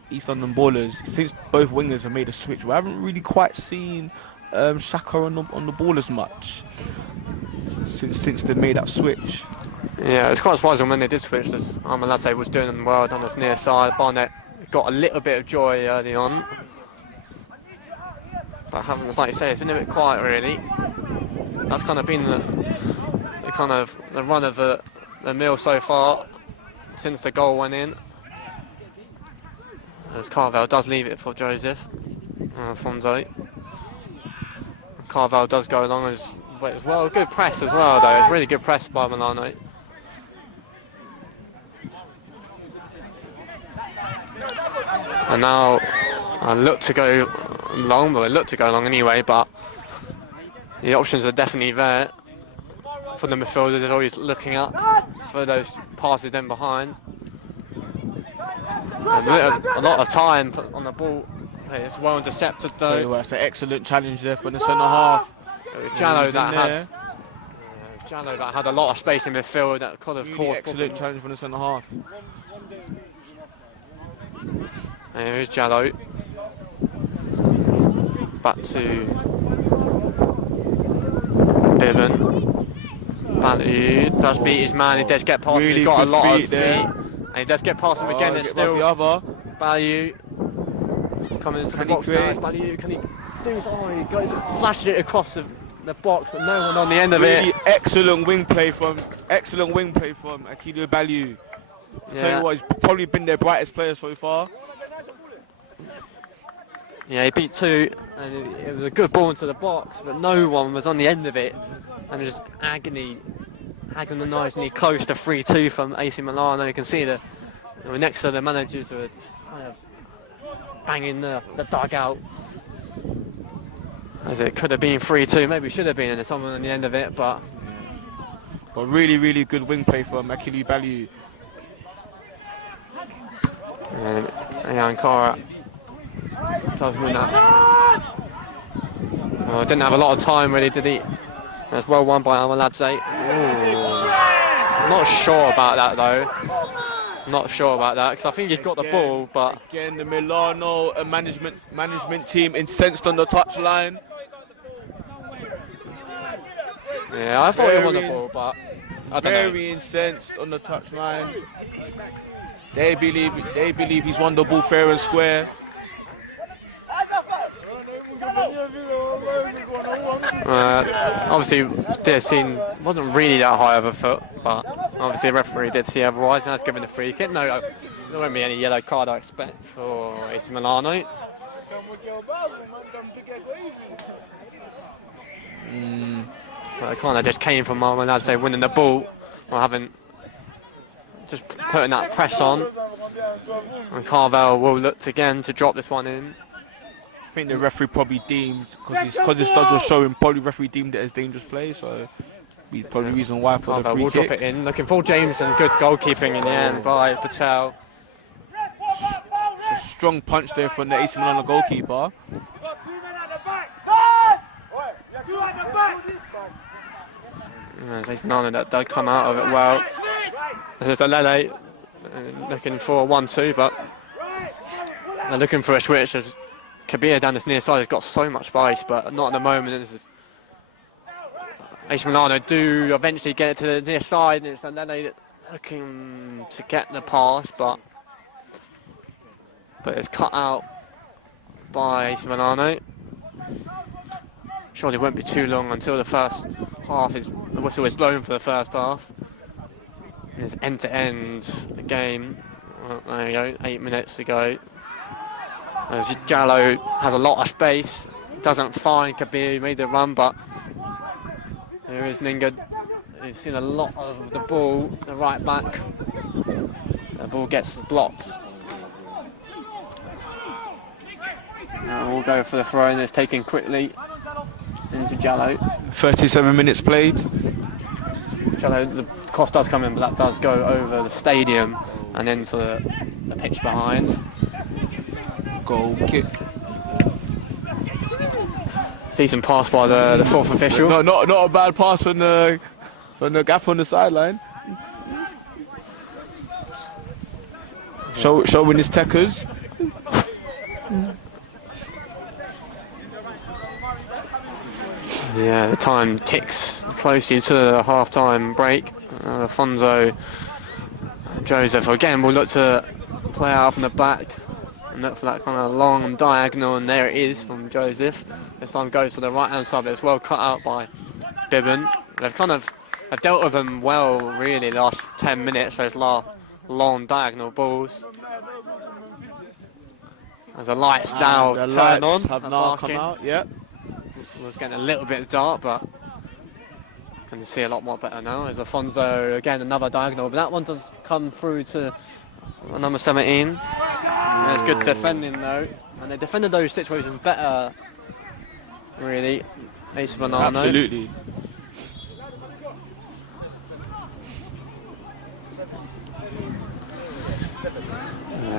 East London Ballers, since both wingers have made a switch, we haven't really quite seen Shaka on the ball as much since they made that switch. Yeah, it's quite surprising when they did switch. Armalate was doing well down this near side. Barnett got a little bit of joy early on, but haven't, like you say, it's been a bit quiet really. That's kind of been the run of the mill so far since the goal went in. As Carvel does leave it for Joseph. Alfonso. Carvel does go along as well. Good press as well though. It's really good press by Milano. And now I look to go long, but I look to go long anyway, but the options are definitely there for the midfielders. They're always looking up for those passes in behind. And a lot of time on the ball. It's well intercepted though. It's an excellent challenge there for the centre half. It was Jallo that had a lot of space in midfield that could have caused excellent challenge from the centre half. And here's Jallo. Back to Bibben. Balliu does beat his man, he does get past him, he's got a lot of feet. And he does get past him again, and still the other. Balliu coming into the box now. Balliu, can he do something? Oh, he goes flashes it across the box, but no one on the end of it. Excellent wing play from Akilu Balliu. I tell you what, he's probably been their brightest player so far. Yeah, he beat two, and it was a good ball into the box, but no one was on the end of it, and just agonisingly close to 3-2 from AC Milano. You can see the next to the managers who are kind of banging the dugout, as it could have been 3-2, maybe should have been, and there's someone on the end of it, but really, really good wing play from Akilu Balliu. And Ankara does win that. Well, didn't have a lot of time really, did he? That's well won by Armaladze. Not sure about that though. Not sure about that, because I think he got the ball, but again the Milano management team incensed on the touchline. Yeah, I thought he won the ball, but I don't know. Very incensed on the touchline. They believe he's won the ball fair and square. Obviously, the scene wasn't really that high of a foot, but obviously the referee did see otherwise, and that's given a free kick. No, there won't be any yellow card, I expect, for AC Milano. It kind of just came from Armaladze winning the ball, or having just putting that press on. And Carvel will look again to drop this one in. I think the referee probably deemed, because his studs were showing, probably referee deemed it as dangerous play, so be probably the reason why for Carvel the free will kick. drop it in, looking for James, and good goalkeeping in the end by Patel. It's a strong punch there from the AC Milano goalkeeper. AC Milano that did come out of it well. There's a Lele looking for a 1-2, but they're looking for a switch as Kabir down this near side has got so much space, but not at the moment. AC Milano do eventually get it to the near side, and it's a Lele looking to get the pass, but it's cut out by AC Milano. surely it won't be too long until the first half the whistle is blown for the first half. And it's end-to-end game. Well, there you go, 8 minutes to go. As Gallo has a lot of space, doesn't find Kabir, who made the run, but here is Ninga. We've seen a lot of the ball, the right back. The ball gets blocked. We'll go for the throw, and it's taken quickly into Jallo. 37 minutes played. Jallo, the cross does come in, but that does go over the stadium and into the pitch behind. Goal kick. Decent pass by the fourth official. Not a bad pass from the gaffer on the sideline. Showing his techers. Yeah, the time ticks closely to the half-time break. Alfonso Joseph again will look to play out from the back and look for that kind of long diagonal, and there it is from Joseph. This time goes to the right-hand side, but it's well cut out by Bibben. They've dealt with them well, really, the last 10 minutes, those long diagonal balls. As the lights now the turn lights on. have now come out, yep. It was getting a little bit dark, but can see a lot more better now. As Alfonso, again, another diagonal, but that one does come through to number 17. There's good defending, though, and they defended those situations better, really. AC Milano. Absolutely.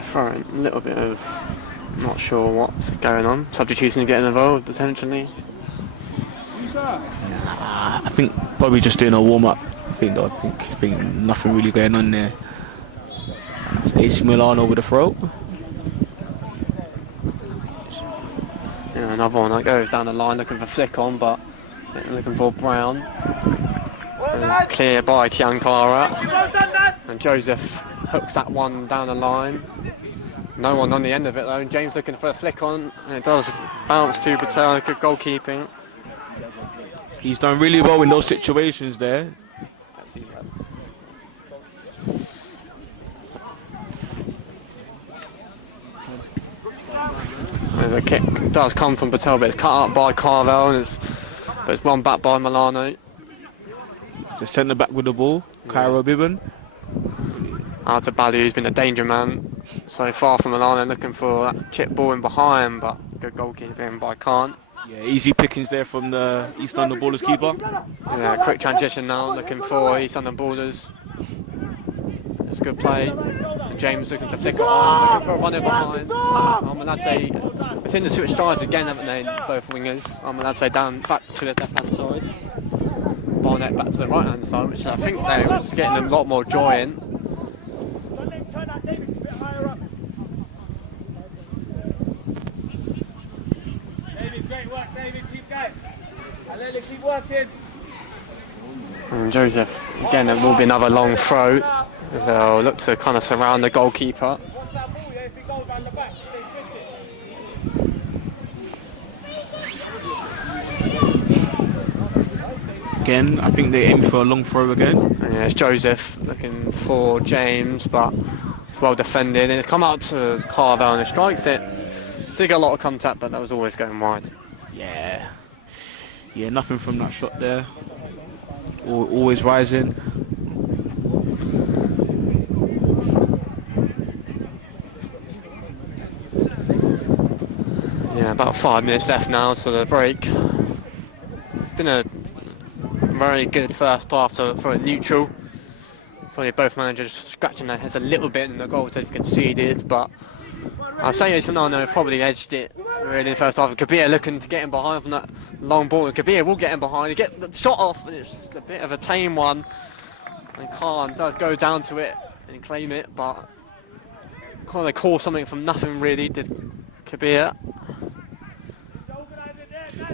Throwing a little bit of, not sure what's going on. Substitution getting involved, potentially. I think probably just doing a warm-up. I think nothing really going on there. It's AC Milano with a throw. Yeah, another one that goes down the line looking for flick on, but looking for Brown. And clear by Kiankara. And Joseph hooks that one down the line. No one on the end of it though. And James looking for a flick on, and it does bounce to Patel. Good goalkeeping. He's done really well in those situations there. There's a kick. It does come from Patel, but it's cut up by Carvel, and it's run back by Milano. The centre back with the ball, Cairo Bibben. Out to Bali, who's been a danger man so far from Milano, looking for that chip ball in behind, but good goalkeeping by Khan. Yeah, easy pickings there from the East London Ballers keeper. Yeah, quick transition now, looking for East London Ballers. It's good play. And James looking to flick it on, looking for a run in behind. Armanate, it's in the switch strides again, haven't they, both wingers. Armanate down back to the left-hand side. Barnett back to the right-hand side, which I think they was getting a lot more joy in. Keep working. And Joseph, again, there will be another long throw as they'll look to kind of surround the goalkeeper. Again, I think they aim for a long throw again. And yeah, it's Joseph looking for James, but it's well defended. And it's come out to Carvel and it strikes it. Did get a lot of contact, but that was always going wide. Yeah, nothing from that shot there. Always rising. Yeah, about 5 minutes left now to the break. It's been a very good first half for a neutral. Probably both managers scratching their heads a little bit in the goals they've conceded, but I'll say AC Milano probably edged it really in the first half. Kabir looking to get him behind from that long ball, and Kabir will get him behind. He get the shot off, and it's a bit of a tame one. And Khan does go down to it and claim it, but kind of call something from nothing really, did Kabir.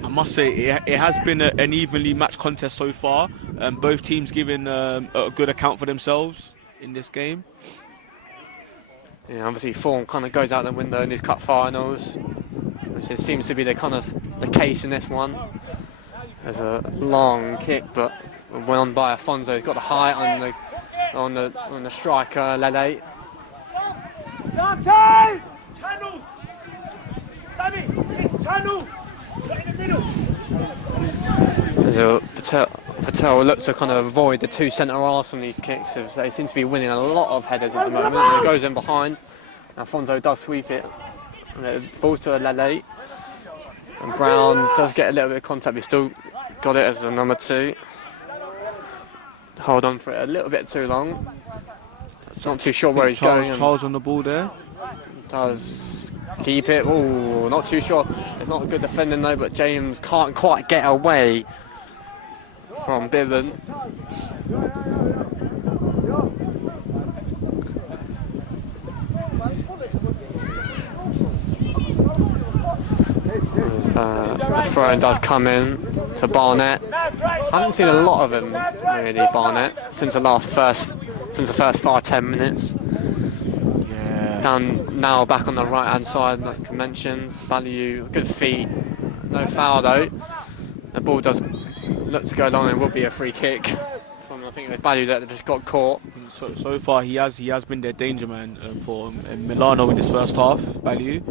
I must say it has been an evenly matched contest so far. Both teams giving a good account for themselves in this game. Yeah, obviously form kind of goes out the window in these cup finals, which seems to be the kind of the case in this one. There's a long kick, but won by Afonso. He's got the height on the striker, Lele. Patel looks to kind of avoid the two centre halves from these kicks. They seem to be winning a lot of headers at the moment. And it goes in behind. Afonso does sweep it. And it falls to Lele. And Brown does get a little bit of contact, but he's still got it as a number 2. Hold on for it a little bit too long. It's not too sure where he's going. Charles on the ball there. Does keep it. Oh, not too sure. It's not a good defending though, but James can't quite get away from Bibben. The throw-in does come in to Barnett. I haven't seen a lot of him really, Barnett, since the first 5-10 minutes. Yeah. Down now, back on the right-hand side, like mentions. Value, good feet, no foul though. The ball does look to go long. It will be a free kick from, I think it was Value that just got caught. So far he has been their danger man for Milano in this first half. Value.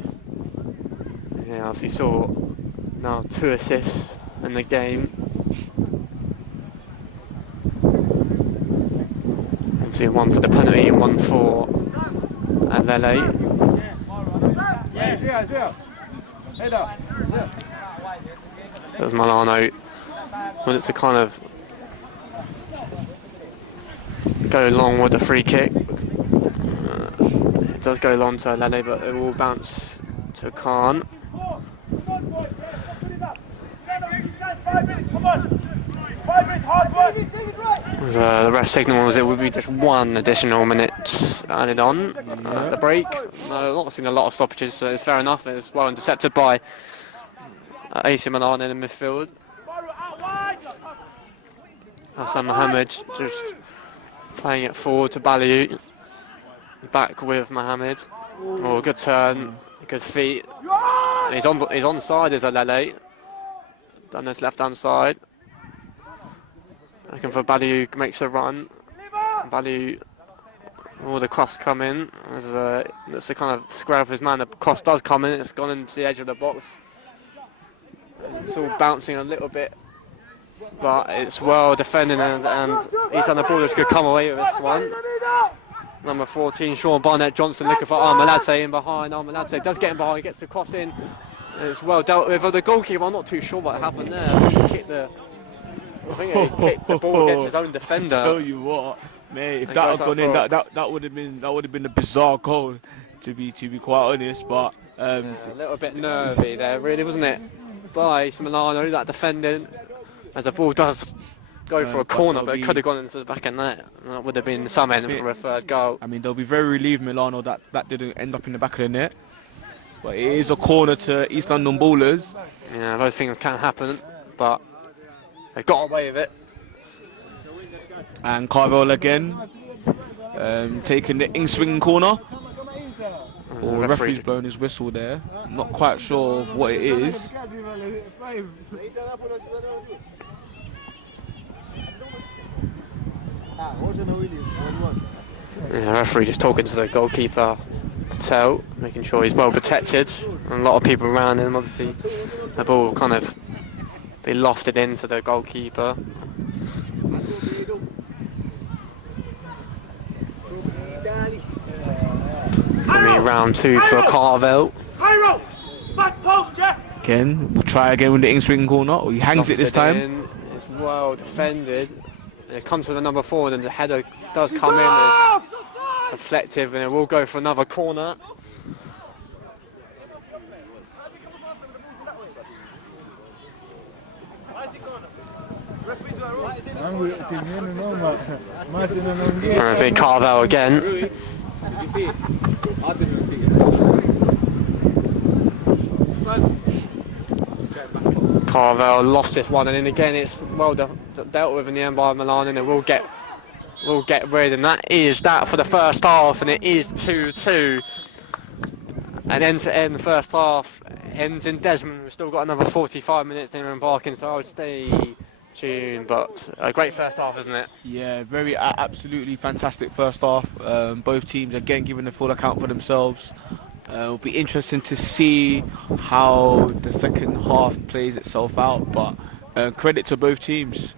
Yeah, obviously saw now 2 assists in the game. Obviously 1 for the penalty and 1 for Lele. There's Milano. Wanted to kind of go long with the free kick. It does go long to Lele, but it will bounce to Khan. The ref signal was it would be just 1 additional minute added on at the break. No, not seen a lot of stoppages, so it's fair enough. It's well intercepted by AC Milano in the midfield. Hassan Mohammed just playing it forward to Baliou. Back with Mohammed. Oh, good turn, good feet. He's on side as a Lele. Done this left hand side. Looking for Baliou, makes a run. Baliou, the cross come in. That's the kind of square up his man. The cross does come in. It's gone into the edge of the box. It's all bouncing a little bit, but it's well defending, and he's on the ball. Could come away with this one. Number 14, Sean Barnett Johnson looking for Armalate in behind. Armalate does get in behind, gets the cross in. It's well dealt with. The goalkeeper, I'm not too sure what happened there. I think he kicked the ball against his own defender. I tell you what, mate, if that had gone in, that would have been a bizarre goal, to be quite honest. But a little bit nervy there, really, wasn't it? By Milano, that defending, as the ball does go for a corner, but it could have gone into the back of net. That would have been some end for a third goal. I mean, they'll be very relieved, Milano, that didn't end up in the back of the net. But it is a corner to East London ballers. Yeah, those things can happen, but they got away with it. And Carvel again, taking the in-swing corner. The referee's blown his whistle there. I'm not quite sure of what it is. Yeah, referee just talking to the goalkeeper, Patel, making sure he's well protected. And a lot of people around him, obviously. The ball kind of, they lofted into the goalkeeper. It's going to be round 2 for Carvel. Again, we'll try again with the in-swing corner. Or he hangs it this time. It's well defended. It comes to the number 4, and the header does come in. It's reflective, and it will go for another corner. I think Carvel again. Did you see it? I didn't see it. Carvel lost this one, and then again it's well dealt with in the end by Milan, and it will get rid, and that is that for the first half, and it is 2-2. And end to end, the first half ends in Desmond. We've still got another 45 minutes in Barking, so I would stay tuned. But a great first half, isn't it? Yeah, absolutely fantastic first half. Both teams again giving the full account for themselves. It'll be interesting to see how the second half plays itself out, but credit to both teams.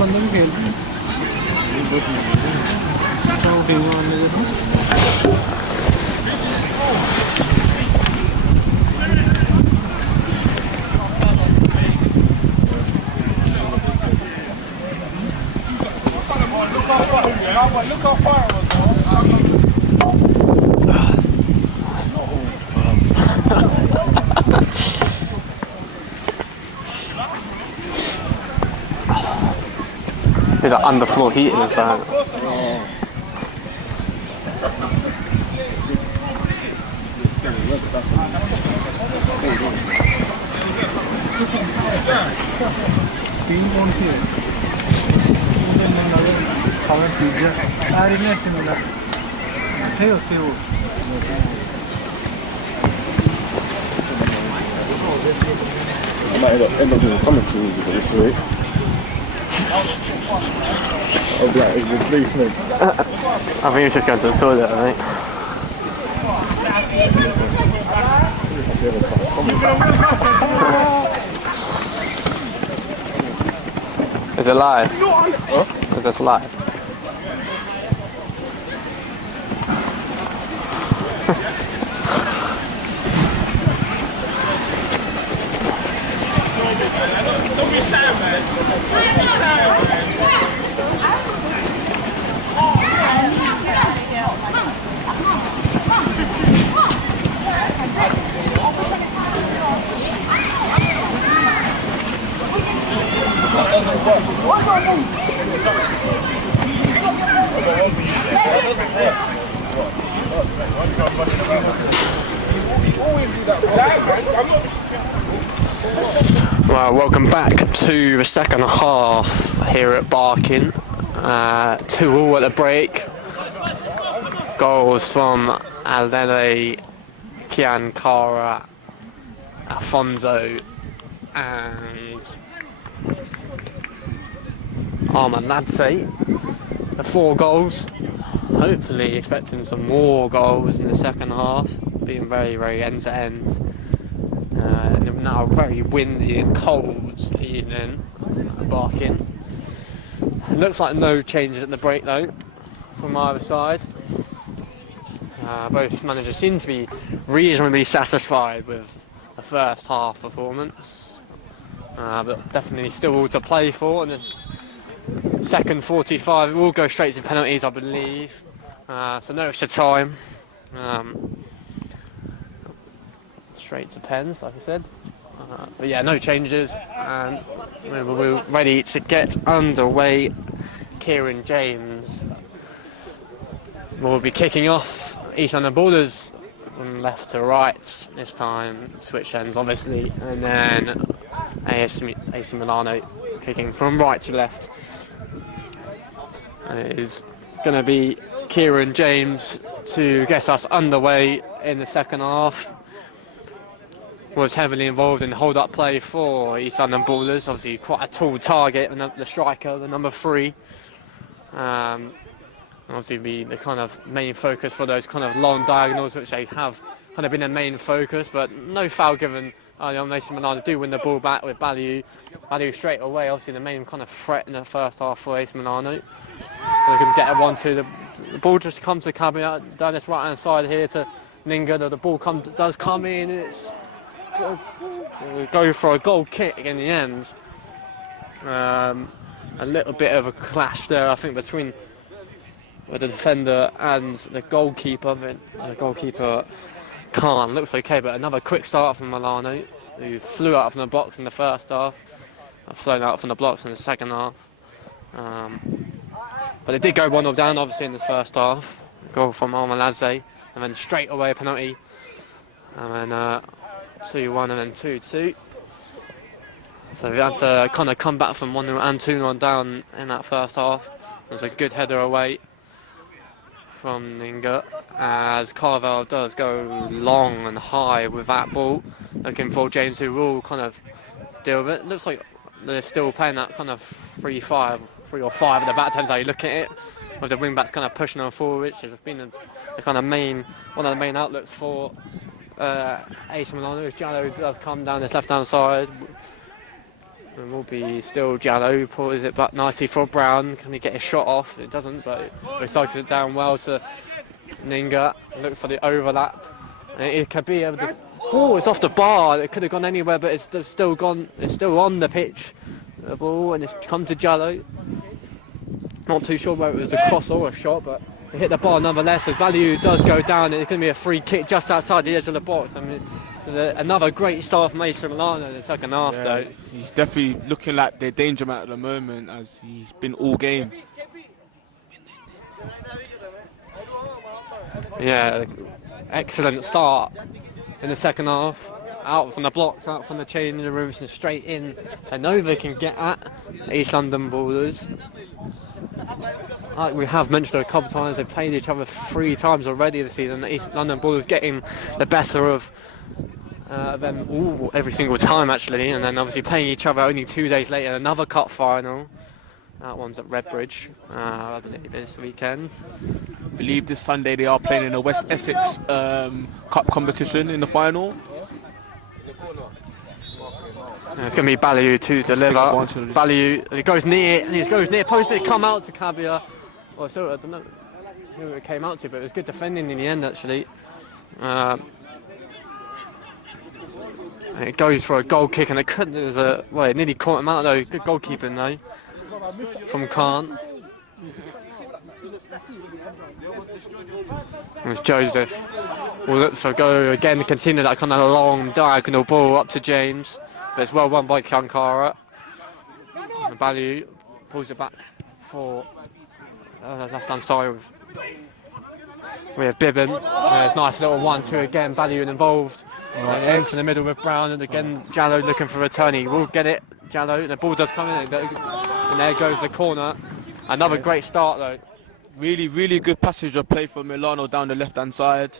बंदे भी खेलते हैं Look how far it was. There's like underfloor heating and stuff. Team कौन सी है? खाना pizza AC Milano है उसे वो I might end up doing commentary music this week. I'll be like, it's replacement. I think he was just going to the toilet, I think. Is it live? Huh? Is this live? Don't be shy, man. Don't be shy, man. Right, welcome back to the second half here at Barking. 2-2 at the break. Goals from Alele, Kiankara, Afonso and Armanadze. The 4 goals. Hopefully expecting some more goals in the second half. Being very, very end to end. And now very windy and cold evening at Barking. Looks like no changes at the break though from either side. Both managers seem to be reasonably satisfied with the first half performance, but definitely still all to play for. And this second 45, it will go straight to penalties, I believe. So no extra time. Straight to pens, like I said. But yeah, no changes, and we're ready to get underway. Kieran James will be kicking off. Each on the borders from left to right this time, switch ends obviously, and then AC Milano kicking from right to left. And it is going to be Kieran James to get us underway in the second half. Was heavily involved in hold-up play for East London Ballers. Obviously, quite a tall target, and the striker, the number 3. And obviously, be the kind of main focus for those kind of long diagonals, which they have kind of been their main focus. But no foul given. AC Milano do win the ball back with Baliu. Baliu straight away, obviously the main kind of threat in the first half for AC Milano. They can get a 1-2. The ball just comes to coming out down this right-hand side here to Ninga. The ball does come in. It's go for a goal kick in the end. A little bit of a clash there, I think, between the defender and the goalkeeper. The goalkeeper Khan looks okay, but another quick start from Milano, who flew out from the box in the first half, flown out from the blocks in the second half. But it did go 1-0 down, obviously, in the first half. Goal from Armanadze, and then straight away a penalty. And then 2-1 and then 2-2. So we had to kind of come back from 1-0 and 2-0 down in that first half. It was a good header away from Ninga, as Carvel does go long and high with that ball, looking for James, who will kind of deal with it. Looks like they're still playing that kind of 3-5, 3 or 5 at the back. Turns out you look at it with the wing backs kind of pushing on forward, which has been the kind of one of the main outlets for AC Milano. As Jallo does come down this left hand side, it will be still Jallo, pulls it back nicely for Brown. Can he get his shot off? It doesn't, but he cycles it down well to Ninga. Look for the overlap. And it could be it's off the bar. It could have gone anywhere, but it's still gone. It's still on the pitch. The ball, and it's come to Jallo. Not too sure whether it was a cross or a shot, but it hit the bar nonetheless. As Value does go down, it's going to be a free kick just outside the edge of the box. I mean, another great start from AC Milano in the second half, though. He's definitely looking like their danger man at the moment, as he's been all game. Yeah, excellent start in the second half. Out from the blocks, out from the changing rooms, and straight in. I know they can get at East London ballers. Like we have mentioned a couple of times, they've played each other 3 times already this season. The East London ballers getting the better of them every single time, actually, and then obviously playing each other only 2 days later. Another cup final. That one's at Redbridge, I believe, this weekend. I believe this Sunday they are playing in the West Essex Cup competition in the final. It's going to be Balliu to deliver. Balliu, he goes near, and he goes near post. It come out to Cabia. Well, so I don't know who it came out to, but it was good defending in the end, actually. It goes for a goal kick, and it couldn't. It nearly caught him out though. Good goalkeeping though from Khan. It was Joseph. Well, looks for go again. Continue that kind of long diagonal ball up to James, but it's well won by Kankara. And Balliu pulls it back for left hand side with Bibbin. It's nice little 1-2 again. Balliu involved. Into the middle with Brown, and again Jallo looking for a turn. He will get it. Jallo. The ball does come in, and there goes the corner. Another great start though. Really, really good passage of play for Milano down the left-hand side.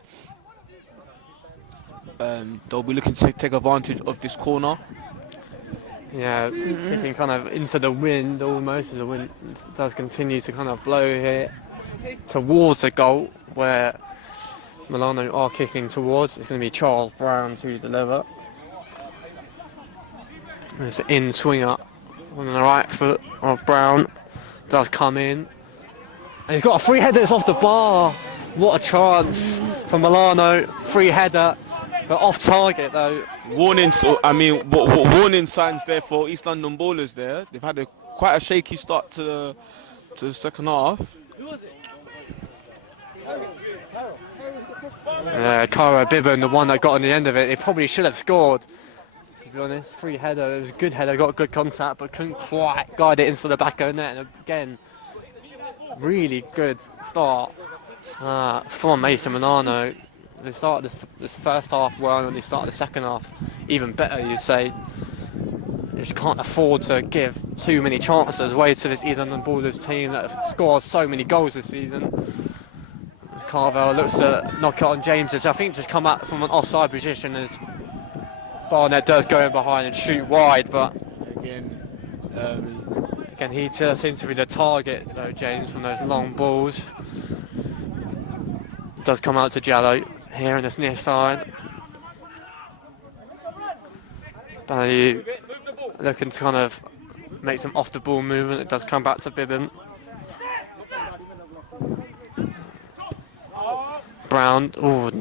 They'll be looking to take advantage of this corner. Yeah, kicking kind of into the wind almost, as the wind does continue to kind of blow here towards the goal where Milano are kicking towards. It's going to be Charles Brown to deliver. It's an in swinger on the right foot of Brown. Does come in. And he's got a free header that's off the bar. What a chance for Milano. Free header, but off target though. Warning signs there for East London ballers there. They've had quite a shaky start to the second half. Cara Bibbin, the one that got on the end of it, they probably should have scored. To be honest, free header, it was a good header, got good contact, but couldn't quite guide it into the back of the net. And again, really good start from AC Milano. They started this first half well, and they started the second half even better, you'd say. You just can't afford to give too many chances away to this East London Ballers team that have scored so many goals this season. As Carvel looks to knock it on James, I think just come out from an offside position as Barnett does go in behind and shoot wide, but again he just seems to be the target though, James, from those long balls. Does come out to Jallo here on this near side. Balliu looking to kind of make some off the ball movement. It does come back to Bibbin. Brown,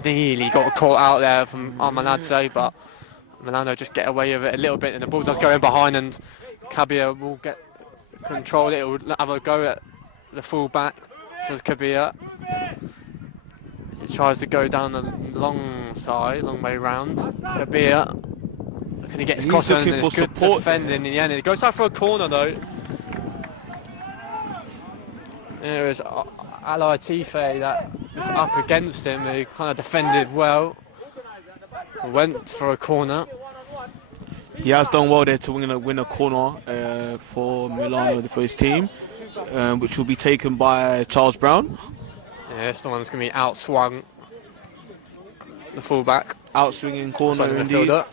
nearly got caught out there from Armanadze, but Milano just get away with it a little bit, and the ball does go in behind, and Kabia will get control it. It will have a go at the full back. Does Kabia? He tries to go down the long way round. Kabia, can he get his cross in? It's good defending in the end. He goes out for a corner though. There is Ali Tife that was up against him, who kind of defended well. Went for a corner. He has done well there to win a corner for Milano for his team, which will be taken by Charles Brown. Yeah, this one's going to be outswung. The fullback. Outswinging corner indeed. Midfielder.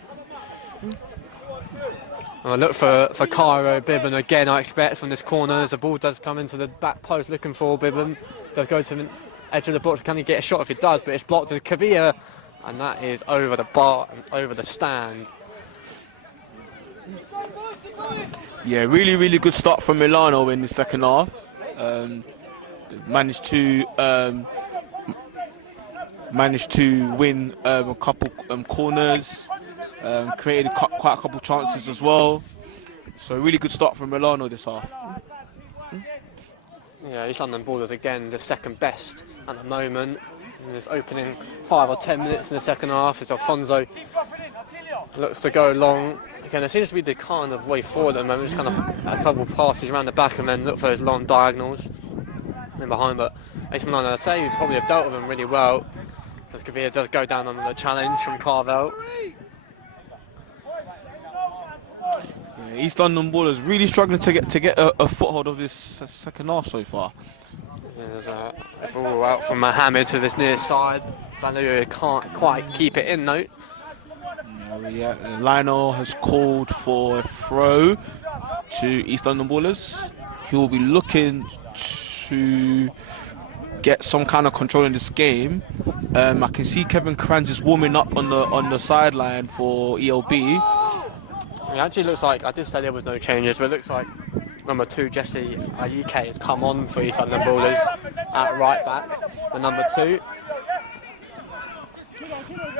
And I look for Cairo Bibbon again, I expect, from this corner as the ball does come into the back post looking for Bibbon. Does go to the edge of the box. Can he get a shot if it does? But it's blocked as Kabir. And that is over the bar and over the stand. Yeah, really good start from Milano in the second half. Managed to win a couple corners, created quite a couple chances as well. So really good start from Milano this half. Yeah, East London Ballers again the second best at the moment. In this opening 5 or 10 minutes in the second half as Alfonso looks to go long. Again, there seems to be the kind of way forward at the moment, just kind of a couple of passes around the back and then look for those long diagonals in behind. But AC Milano, I say, we probably have dealt with them really well. As Kabir does go down on the challenge from Carvel. Yeah, East London Ballers really struggling to get a foothold of this second half so far. There's a ball out from Mohammed to this near side. Balu can't quite keep it in though. Yeah, Lionel has called for a throw to East London Ballers. He will be looking to get some kind of control in this game. I can see Kevin Kranz is warming up on the sideline for ELB. It actually looks like, I did say there was no changes, but it looks like number 2 Jesse Ayike has come on for East London Ballers at right back. The number 2.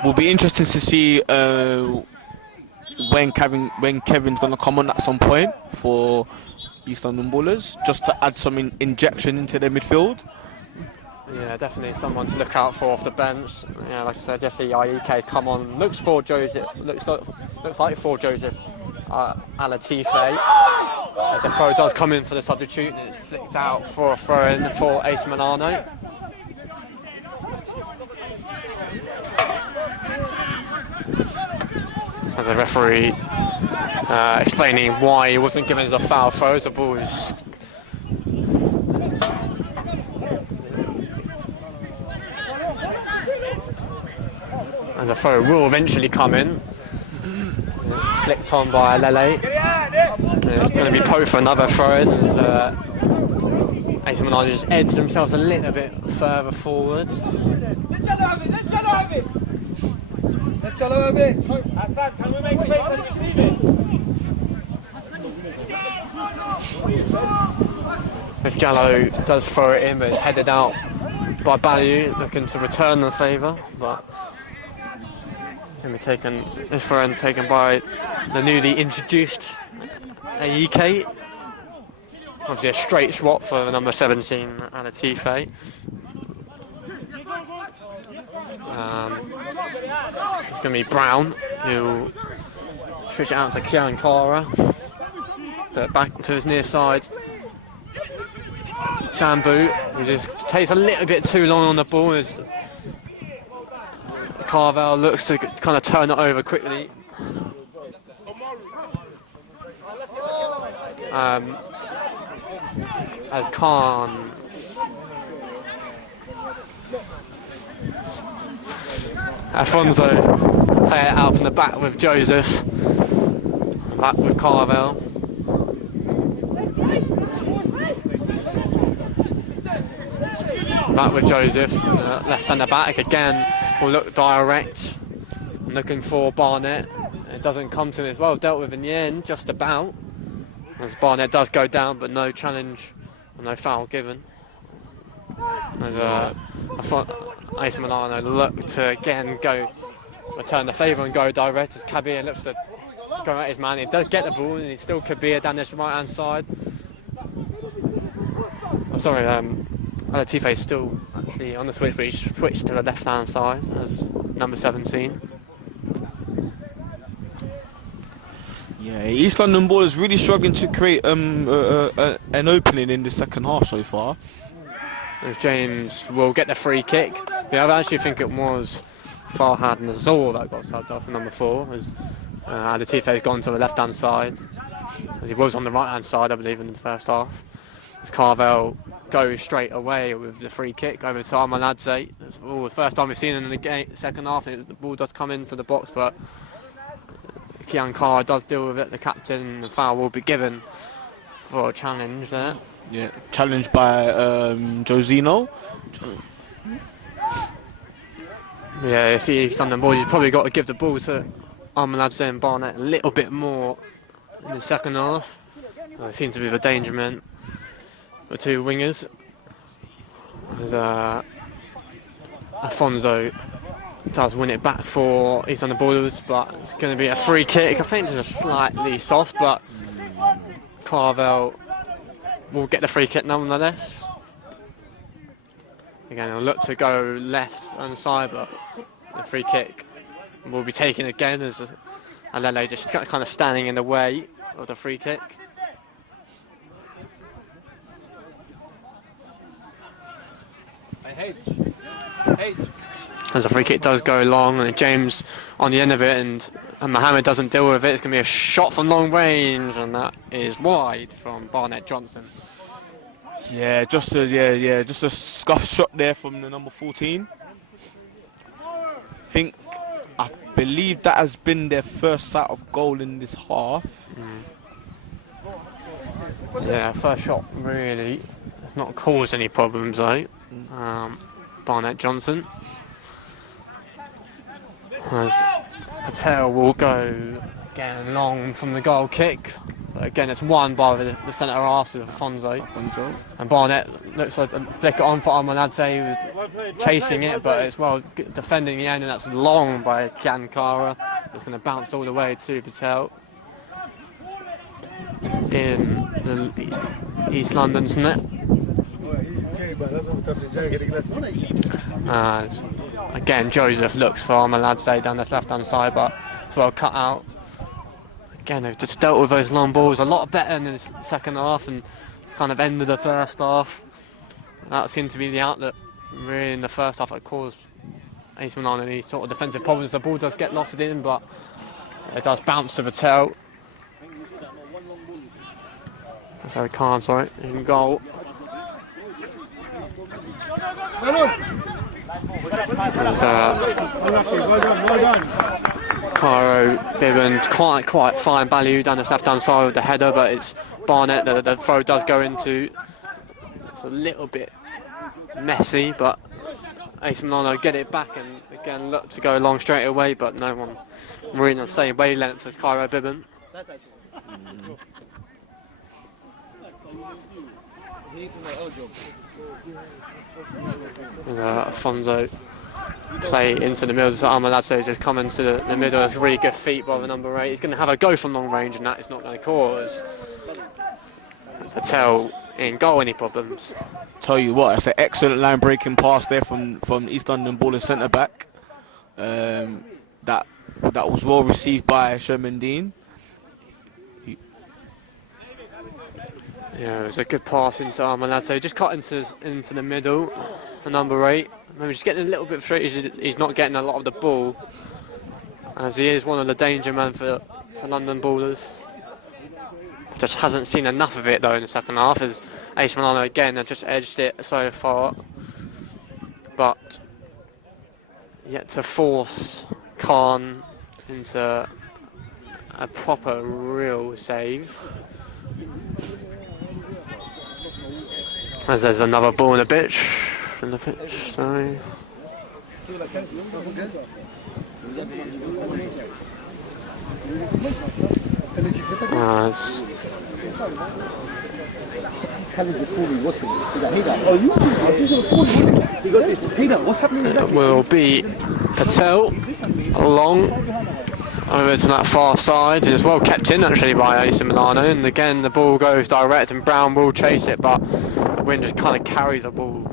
Will be interesting to see when Kevin's going to come on at some point for East London Ballers, just to add some injection into their midfield. Yeah, definitely someone to look out for off the bench. Yeah, like I said, Jesse Ayike has come on. Looks for Joseph. Looks like for Joseph Alatife. As a throw does come in for the substitute, and it's flicked out for a throw in for AC Milano. As a referee explaining why he wasn't given as a foul throw, as the ball is as a throw will eventually come in. And it's flicked on by Lele. And it's going to be poked for another throw in as AC Milano just edge themselves a little bit further forward. Can we make space and receive it? Jallo does throw it in, but it's headed out by Balu, looking to return the favour. But this throw in taken by the newly introduced Ayike. Obviously a straight swap for the number 17 Alatife. It's going to be Brown who'll switch it out to Kian Kara. But back to his near side. Shambu, who just takes a little bit too long on the ball as Carvel looks to kind of turn it over quickly. As Khan Alfonso play it out from the back with Joseph, back with Carvel. Back with Joseph, left centre back again will look direct, looking for Barnett. It doesn't come to him as well, dealt with in the end, just about. As Barnett does go down, but no challenge, no foul given. As AC Milano look to again return the favour and go direct as Kabir looks to go at his man. He does get the ball and he's still Kabir down this right hand side. Oh, sorry, Alatife is still actually on the switch, but he's switched to the left hand side as number 17. Yeah, East London Ball is really struggling to create an opening in the second half so far. As James will get the free kick. Yeah, I actually think it was Farhad Nazor that got subbed off for number 4. As The Tiefe's gone to the left-hand side, as he was on the right-hand side, I believe, in the first half. As Carvel goes straight away with the free kick over to Armeladze. It's the first time we've seen it in the second half. The ball does come into the box, but Kian Carr does deal with it. The captain, and the foul will be given for a challenge there. Yeah, challenged by Josino. Yeah, if he's done the ball, he's probably got to give the ball to Armeladze and Barnett a little bit more in the second half. They seem to be the danger men, the two wingers. As Afonso does win it back for East London Ballers, but it's going to be a free kick. I think it's just slightly soft, but Carvel will get the free kick nonetheless. Again, he'll look to go left on the side, but the free kick will be taken again as Alele just kind of standing in the way of the free kick. As the free kick does go long, and James on the end of it, and Mohammed doesn't deal with it. It's going to be a shot from long range, and that is wide from Barnett Johnson. Yeah, just a scuff shot there from the number 14. I believe that has been their first sight of goal in this half. Yeah, first shot really. It's not caused any problems though. Barnett Johnson. As Patel will go again long from the goal kick. But again, it's won by the centre half of Afonso. And Barnett looks like a flick it on for Armeladze, who was chasing it, but it's well defending the end, and that's long by Kian Kara. It's going to bounce all the way to Patel in the East London's net. Again, Joseph looks for Armeladze down this left-hand side, but it's well cut out. Again, they've just dealt with those long balls a lot better in the second half and kind of ended the first half. That seemed to be the outlet really in the first half that caused AC Milano any sort of defensive problems. The ball does get lofted in, but it does bounce to Patel. So Khan, sorry, in goal. There's Caro Bibben, quite fine value down this left-hand side with the header, but it's Barnett that the throw does go into. It's a little bit messy, but AC Milano get it back and again look to go long straight away, but no one really on the same wavelength as Caro Bibben. Afonso play into the middle, so Armeladze just come into the middle. It's really good feet by the number 8. He's going to have a go from long range, and that is not going to cause Patel in goal any problems. Tell you what, it's an excellent line breaking pass there from East London Ballers centre back. That was well received by Sherman Dean. Yeah, it was a good pass into Armeladze. Just cut into the middle. The number 8. Maybe just getting a little bit frustrated. He's not getting a lot of the ball, as he is one of the danger men for London Ballers. Just hasn't seen enough of it though in the second half, as AC Milano again have just edged it so far, but yet to force Khan into a proper real save. As there's another ball in the pitch. Sorry. It will be Patel along over to that far side. It's well kept in actually by AC Milano, and again the ball goes direct and Brown will chase it, but the wind just kind of carries the ball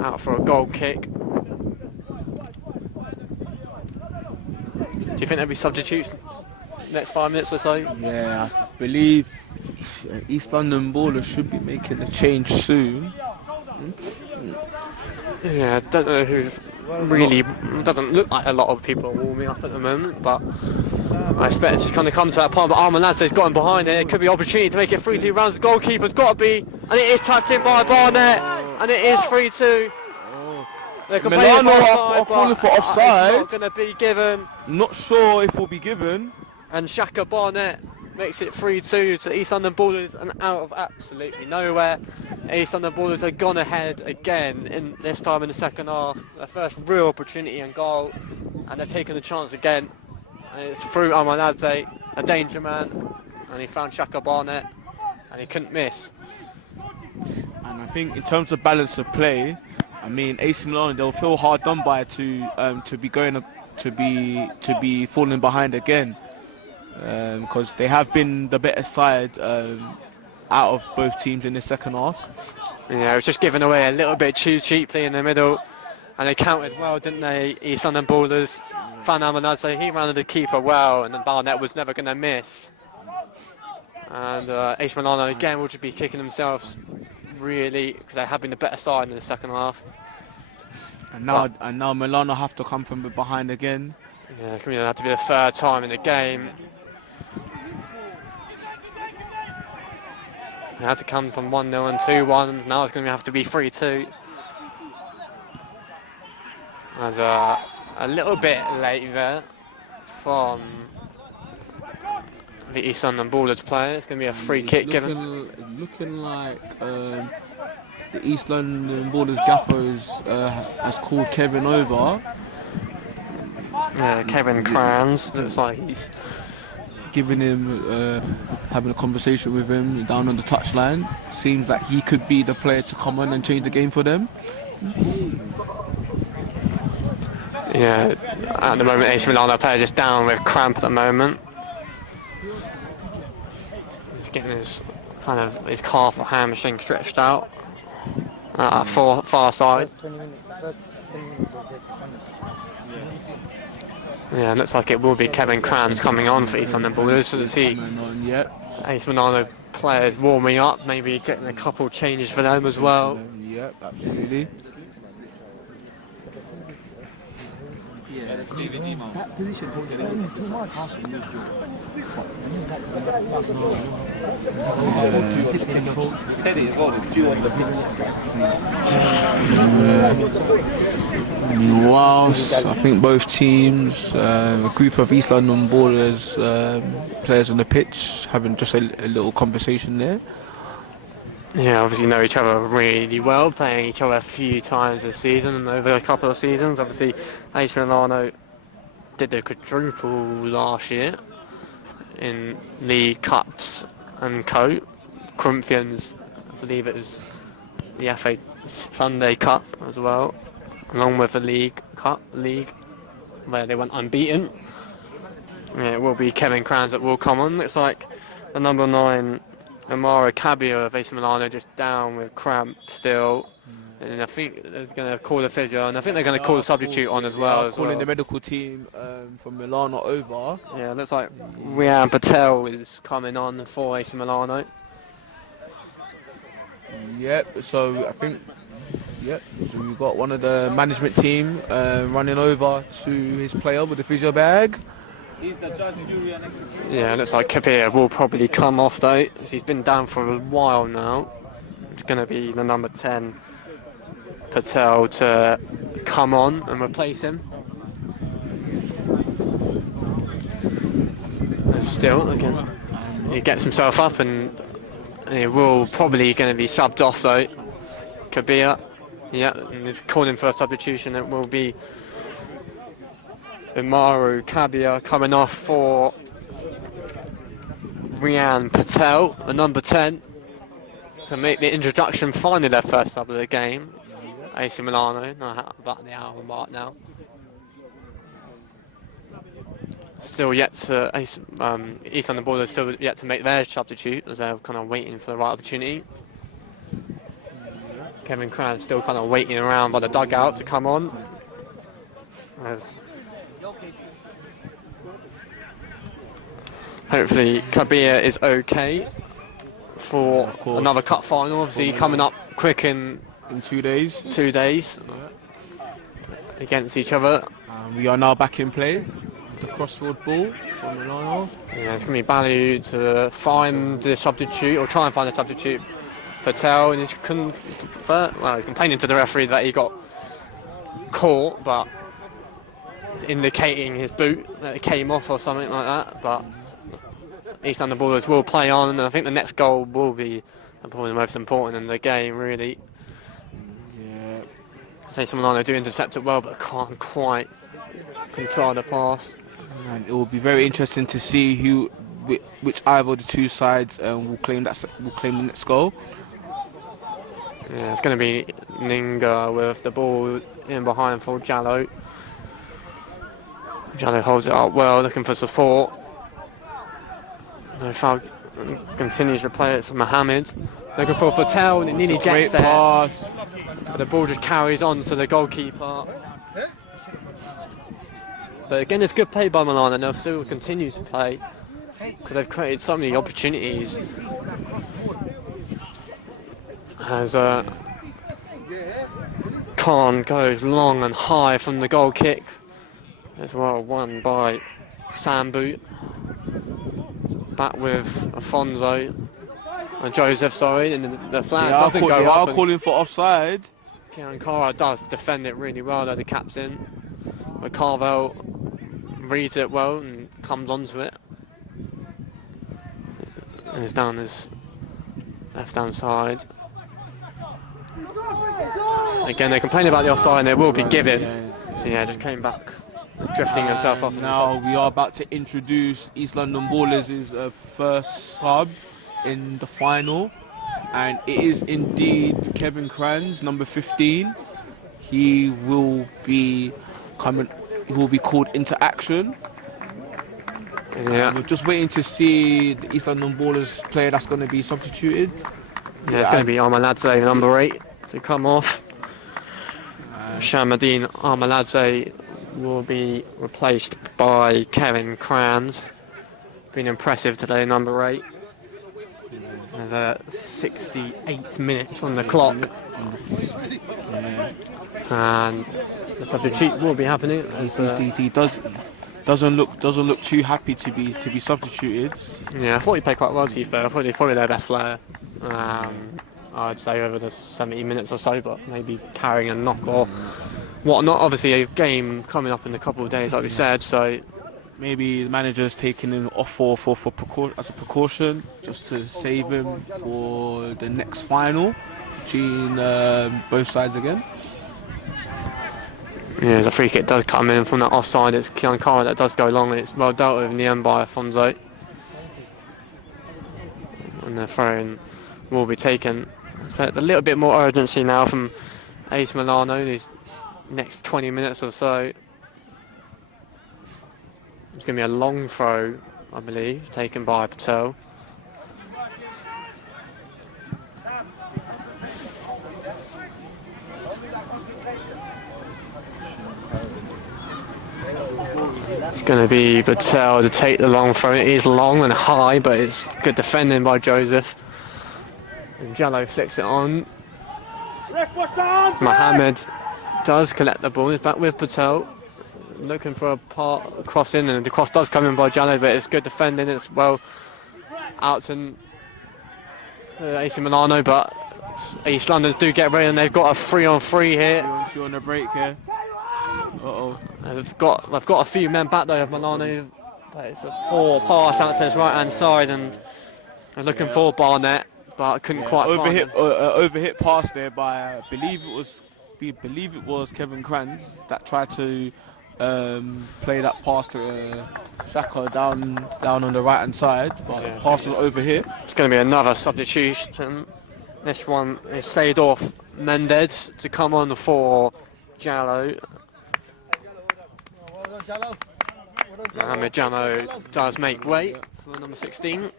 out for a goal kick. Do you think there'll be substitutes next 5 minutes or so? Yeah, I believe East London Ballers should be making a change soon. Yeah, I don't know who really, doesn't look like a lot of people are warming up at the moment, but I expect it's going to come to that point, but Armanadze's got him behind it. It could be opportunity to make it 3-2 rounds. The goalkeeper's got to be, and it is touched in by Barnett, and it is 3-2. They're Milano are calling for offside. It's not going to be given. Not sure if will be given. And Shaka Barnett makes it 3-2 to East London Ballers, and out of absolutely nowhere, East London Ballers have gone ahead again, in this time in the second half. Their first real opportunity and goal, and they've taken the chance again. And it's through Armanadze, a danger man, and he found Shaka Barnett, and he couldn't miss. And I think in terms of balance of play, I mean, AC Milano, they'll feel hard done by to be falling behind again, because they have been the better side out of both teams in the second half. Yeah, it was just given away a little bit too cheaply in the middle, and they counted well, didn't they? East London Ballers. Fan Armanadze, he rounded the keeper well, and then Barnett was never going to miss. And AC Milano again will just be kicking themselves, really, because they have been the better side in the second half. And now Milano have to come from behind again. Yeah, it's going to have to be the third time in the game. It had to come from 1-0 and 2-1. Now it's going to have to be 3-2. There's a little bit late there from the East London Ballers player. It's going to be a free kick given. Looking like the East London Ballers gaffers has called Kevin over. Yeah, Kevin Crans looks like he's giving him, having a conversation with him down on the touchline. Seems like he could be the player to come on and change the game for them. Yeah, at the moment AC Milano player just down with cramp at the moment. He's getting his calf or hamstring stretched out. Far side. Yeah, looks like it will be Kevin Crans coming on for East London Ballers. So to see AC Milano players warming up, maybe getting a couple changes for them as well. Yep, absolutely. That position is turning too much. He said it as well, it's due on the pitch. Whilst I think both teams, a group of East London Ballers players on the pitch having just a little conversation there. Yeah, obviously know each other really well, playing each other a few times this season and over a couple of seasons. Obviously, AC Milano did the quadruple last year in League Cups and Co. Corinthians, I believe it was the FA Sunday Cup as well, along with the League where they went unbeaten. Yeah, it will be Kevin Crans that will come on. Looks like the number 9. Amara Cabio of AC Milano just down with cramp still, and I think they're going to call the physio, and I think they're going to call the substitute on as well. Calling the medical team from Milano over. Yeah, looks like Rian Patel is coming on for AC Milano. Yep. So I think. Yep. So we've got one of the management team running over to his player with the physio bag. He's the judge, jury and executioner. Yeah, looks like Kabir will probably come off though, as he's been down for a while now. It's going to be the number 10, Patel, to come on and replace him. And still, again, he gets himself up and he will probably going to be subbed off though. Kabir, yeah, and he's calling for a substitution. It will be Umaru Kabir coming off for Rian Patel, the number 10, to make the introduction finally their first sub of the game. AC Milano, about the hour mark now. Still yet to, East London Ballers still yet to make their substitute, as they're kind of waiting for the right opportunity. Kevin Crans still kind of waiting around by the dugout to come on. Hopefully Kabir is okay for another cup final, obviously coming up quick in 2 days. 2 days against each other. We are now back in play. the crossfield ball from Milano. Yeah, it's going to be Balu to find the substitute, or try and find the substitute. Patel, and he's complaining to the referee that he got caught, but he's indicating his boot that it came off or something like that. But East London Ballers will play on, and I think the next goal will be probably the most important in the game, really. Yeah. AC Milano do intercept it well, but can't quite control the pass. And it will be very interesting to see which either of the two sides will claim the next goal. Yeah, it's going to be Ninga with the ball in behind for Jallo. Jallo holds it up well, looking for support. No foul, continues to play it for Mohammed. Looking for Patel, and it nearly gets there. Pass. But the ball just carries on to the goalkeeper. But again, it's good play by Milan, and they'll still continue to play because they've created so many opportunities. As Khan goes long and high from the goal kick, as well, won by Sambu. Back with Afonso and Joseph, sorry, and the flag doesn't go up. They are calling for offside. Kiankara does defend it really well, though, the captain. But Carvel reads it well and comes onto it. And is down his left-hand side. Again, they complain about the offside, and they will be given. Yeah, just came back, drifting himself off. Now we are about to introduce East London Ballers' first sub in the final, and it is indeed Kevin Kranz, number 15. He will be coming. He will be called into action. Yeah, we're just waiting to see the East London Ballers player that's going to be substituted. Yeah, it's going to be Armaladze, number 8, to come off. Shamadine Armaladze will be replaced by Kevin Kranz. Been impressive today, number 8. There's a 68 minutes on the clock. And the substitute will be happening. He doesn't look too happy to be substituted. Yeah, I thought he played quite well, to be fair. I thought he was probably their best player. I'd say over the 70 minutes or so, but maybe carrying a knock or whatnot. Obviously, a game coming up in a couple of days, like we said, so maybe the manager's taking him off as a precaution, just to save him for the next final between both sides again. Yeah, as a free kick does come in from that offside, it's Kiankara that does go long, and it's well dealt with in the end by Afonso. And the throw-in will be taken. I expect a little bit more urgency now from AC Milano these next 20 minutes or so. It's going to be a long throw, I believe, taken by Patel. It's going to be Patel to take the long throw. It is long and high, but it's good defending by Joseph. And Jallo flicks it on. Mohammed does collect the ball. He's back with Patel, looking for a cross in, and the cross does come in by Jallo, but it's good defending. It's well out to AC Milano, but East Londoners do get ready, and they've got a 3-on-3 here. Two on the break here. They've got a few men back there of Milano, but it's a poor pass out to his right-hand side, and they're looking for Barnett, but couldn't quite find him. Overhit pass there by I believe it was Kevin Kranz that tried to play that pass to Saka down on the right hand side, but the pass was over here. It's going to be another substitution. This one is Seydorf Mendez to come on for Jallo. Mohamed Jallo does make way for number 16.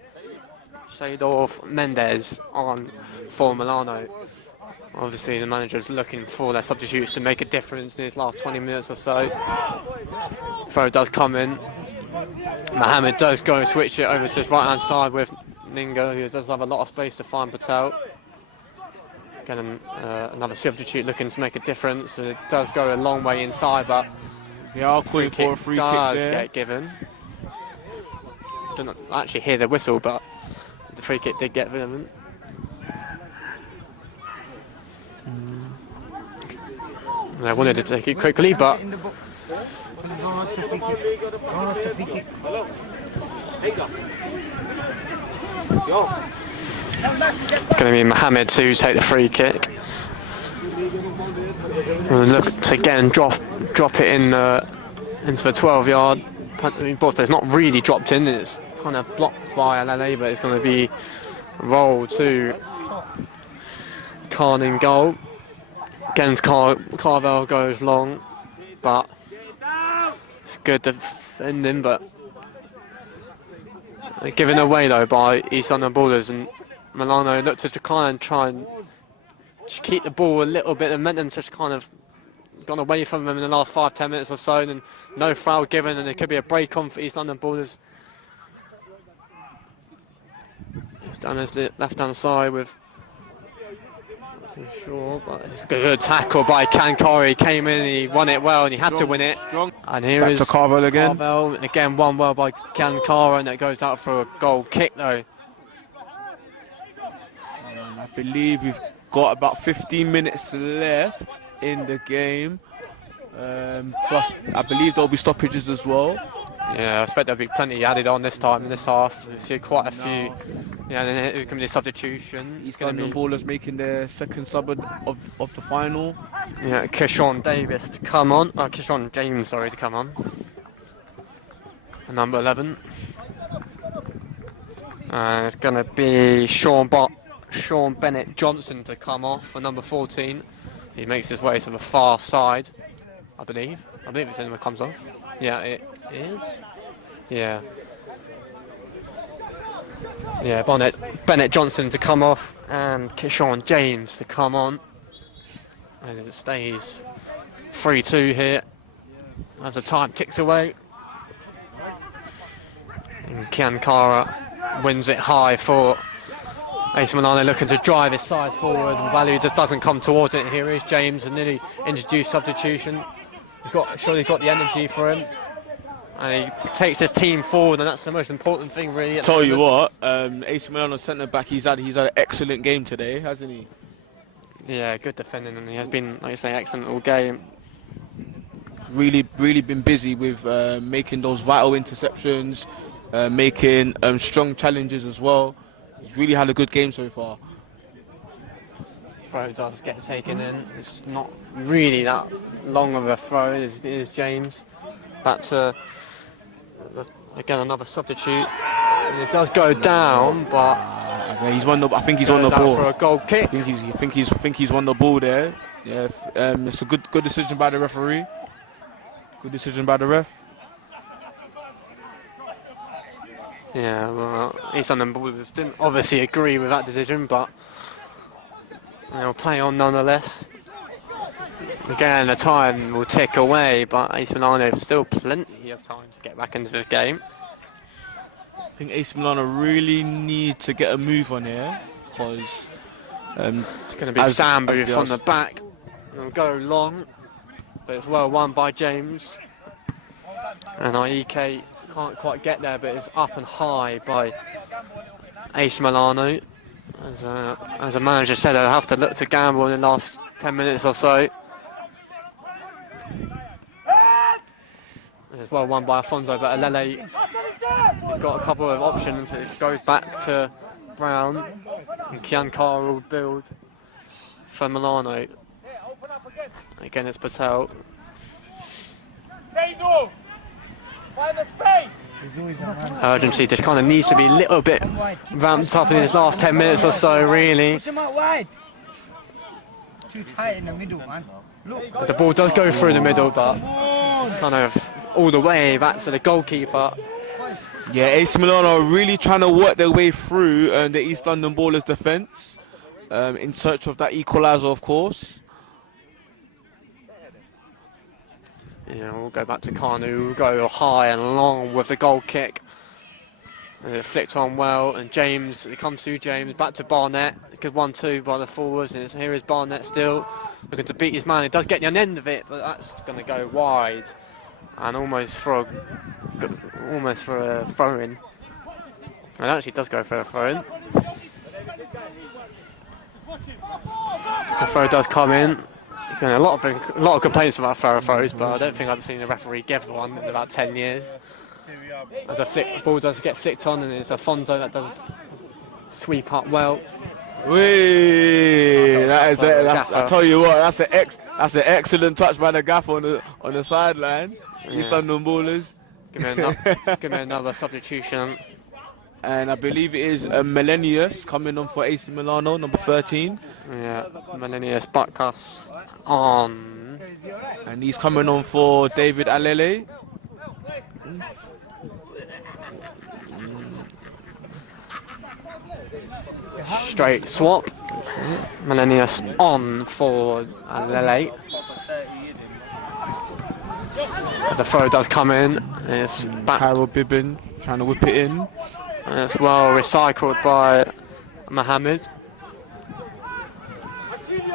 Seydorf Mendez on for Milano. Obviously the manager's looking for their substitutes to make a difference in his last 20 minutes or so. Throw does come in. Mohamed does go and switch it over to his right hand side with Ninga, who does have a lot of space to find Patel. Again, another substitute looking to make a difference. It does go a long way inside, but They are calling for a free kick does there. get given. Didn't actually hear the whistle, but the free kick did get given. I wanted to take it quickly, but In the box. Please don't ask the free kick. Don't ask the free kick. going to be Mohammed to take the free kick. We'll look to again drop it in into the 12-yard. But it's not really dropped in. It's kind of blocked by LLA, but it's going to be rolled to Khan in goal. Again, Carvel goes long, but it's good defending, but given away though by East London Ballers, and Milano looked to try and just keep the ball a little bit of momentum, just kind of gone away from them in the last 5-10 minutes or so, and no foul given, and there could be a break on for East London Ballers. It's down his left-hand side with, not too sure, but it's a good tackle by Kankari. He came in, he won it well, and he had to win it. Strong. And here Back is to Carvel again. Carvel, and again won well by Kankara, and it goes out for a goal kick though. I believe we've got about 15 minutes left in the game. Plus, I believe there'll be stoppages as well. Yeah, I expect there'll be plenty added on this time in this half. You see quite a few. Yeah, and then it can be a substitution. East London Ballers making their second sub of the final. Yeah, Kishon Davis to come on. Kishon James, sorry, to come on. And number 11. And it's going to be Sean Bennett Johnson to come off for number 14. He makes his way to the far side, I believe. I believe it's in when it comes off. Yeah, it is. Yeah. Yeah, Bennett Johnson to come off and Kishon James to come on. As it stays 3-2 here as the time ticks away. And Kiankara wins it high for AC Milano, looking to drive his side forward, and Value just doesn't come towards it. Here is James, a nearly introduced substitution. He's got the energy for him, and he takes his team forward, and that's the most important thing, really. Tell you what, AC Milano centre back, he's had an excellent game today, hasn't he? Yeah, good defending, and he has been, like you say, excellent all game. Really been busy with making those vital interceptions, making strong challenges as well. He's really had a good game so far. Throw does get taken in. It's not really that long of a throw. It is James. Back to again another substitute. And it does go down, but He's won the. I think he's on the ball for a goal kick. I think he's won the ball there. Yeah, it's a good decision by the referee. Good decision by the ref. Yeah, well, East London Ballers didn't obviously agree with that decision, but they'll play on nonetheless. Again, the time will tick away, but AC Milano have still plenty of time to get back into this game. I think AC Milano really need to get a move on here, because It's going to be Sam Booth on the back. It'll go long, but it's well won by James. And IEK can't quite get there, but it's up and high by AC Milano. As a manager said, they'll have to look to gamble in the last 10 minutes or so. It's well won by Alfonso, but Alele has got a couple of options. It goes back to Brown, and Kiankara will build for Milano. Again, it's Patel. Urgency just kind of needs to be a little bit ramped up in his last 10 minutes or so, really. Push him out wide. It's too tight in the middle, man. Look. The ball does go through the middle, but kind of all the way back to the goalkeeper. yeah, AC Milano are really trying to work their way through the East London Ballers defence in search of that equaliser, of course. Yeah, we'll go back to Kanu, we'll go high and long with the goal kick. And it flicked on well, and James, it comes to James, back to Barnett. Good 1-2 by the forwards, and here is Barnett still looking to beat his man. He does get the end of it, but that's going to go wide. and almost for a throw-in. It actually does go for a throw-in. The throw does come in. A lot of complaints about throws, but I don't think I've seen a referee give one in about 10 years. As the ball does get flicked on, and it's Afonso that does sweep up well. Wee! I tell you what, that's an excellent touch by the gaffer on the sideline. East London Ballers. Give me another substitution. And I believe it is Millennius coming on for AC Milano, number 13. Yeah, Millennius Butkus on. And he's coming on for David Alele. Straight swap. Millennius on for Alele. As the throw does come in, it's back. Carol Bibbin trying to whip it in. It's well recycled by Mohammed.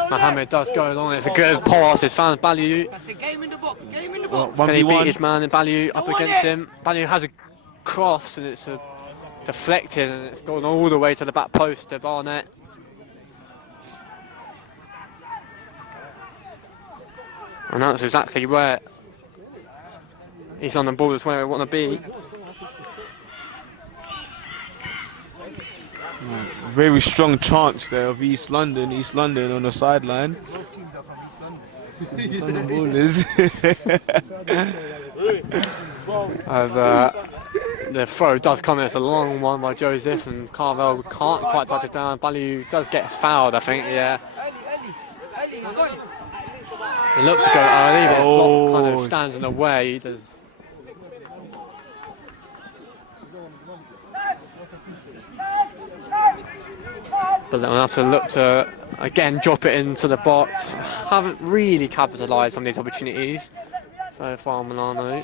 Mohammed does go along. It's a good pass. It's found Balliou. That's a game in the box. Game in the box. Can he beat his man? And Balliou up against him. Balliou has a cross and it's deflected and it's gone all the way to the back post to Barnett. And that's exactly where he's on the ball. Is where we want to be. Very strong chance there of East London on the sideline. Both teams are from East London. East London Ballers. As the throw does come in, it's a long one by Joseph, and Carvel can't quite touch it down. Balliou does get fouled, I think, yeah. Ali, he's gone. He looks to go early, but his block kind of stands in the way. He does. But they'll have to look to, again, drop it into the box. Haven't really capitalised on these opportunities so far, Milano.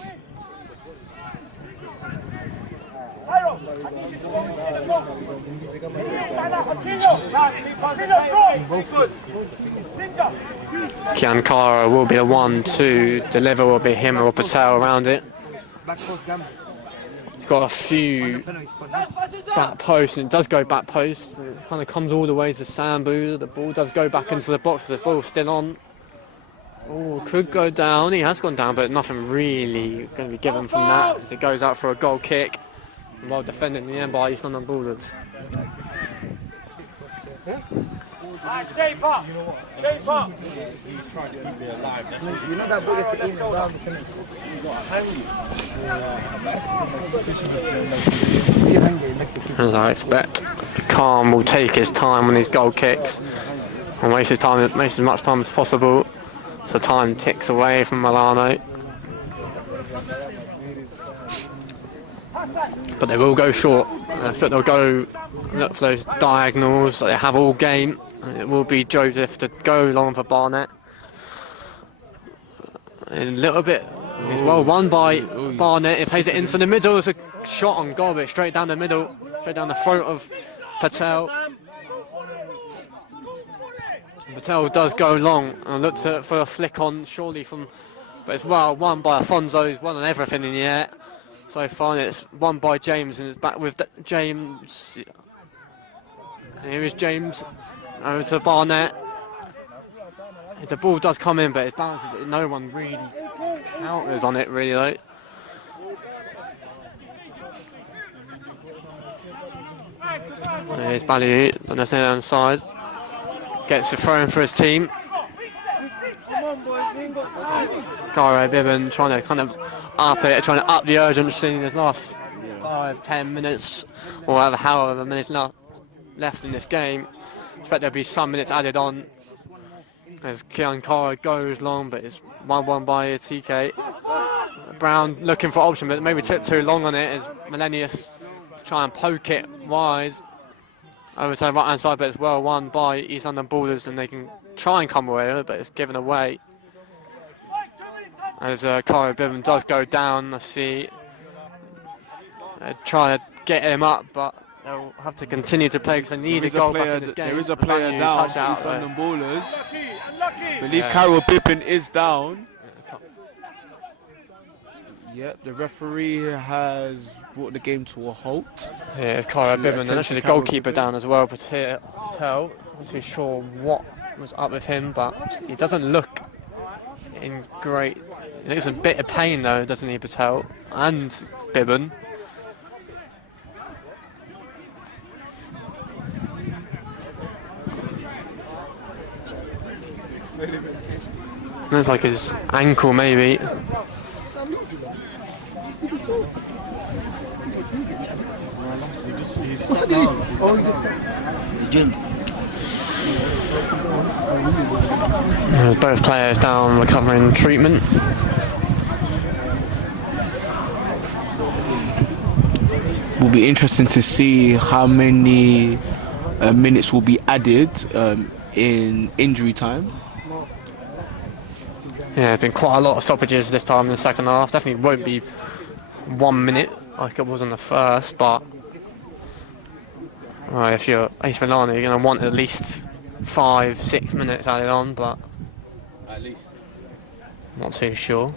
Kiankara will be the one to deliver, will be him or Patel around it. Back post gamble. He's got a few back posts, and it does go back post. It kind of comes all the way to Sambu. The ball does go back into the box. The ball's still on. Oh, could go down. He has gone down, but nothing really going to be given from that as it goes out for a goal kick. Well defended in the end by East London Ballers. Shape up! Shape up! You know that ball if it is around the finish. As I expect, Khan will take his time on his goal kicks and waste as much time as possible. So time ticks away from Milano. But they will go short. I expect they'll go look for those diagonals that they have all game. And it will be Joseph to go long for Barnett. A little bit, it's well won by Barnett. It plays it into the middle. It's a shot on goal, but straight down the middle, straight down the throat of Patel. Patel does go long and looks for a flick on, surely from, but it's well won by Afonso. He's won on everything in the air so far. It's won by James, and it's back with James. Here is James over to Barnett. The ball does come in, but it bounces. No one really counters on it, really, though. There's Balliou, but that's the other side. Gets the throw in for his team. Cairo Bibbin trying to kind of up it, trying to up the urgency in his last 5-10 minutes, or however minutes left in this game. I expect there'll be some minutes added on as Kiankara goes long, but it's 1-1 by TK. Brown looking for option, but maybe took too long on it as Millennius try and poke it wide over to the right hand side, but it's well won by East London Ballers, and they can try and come away with it, but it's given away. As Cairo Bibbin does go down, I see. Trying to get him up, but they'll have to continue to play because they need a goal back in this game. There is a player down, East London Ballers. I believe Carol Bibbin is down. Yep, the referee has brought the game to a halt. Yeah, it's Kyra To Bibben and attempt actually to the goalkeeper counter down as well, Patel. Not too sure what was up with him, but he doesn't look in great. He looks a bit of pain though, doesn't he, Patel? And Bibben. Looks like his ankle maybe. There's both players down recovering treatment. Will be interesting to see how many minutes will be added in injury time. Yeah, there's been quite a lot of stoppages this time in the second half. Definitely won't be 1 minute like it was in the first, but if you're AC Milano, you're going to want at least 5-6 minutes added on, but At least. not too sure.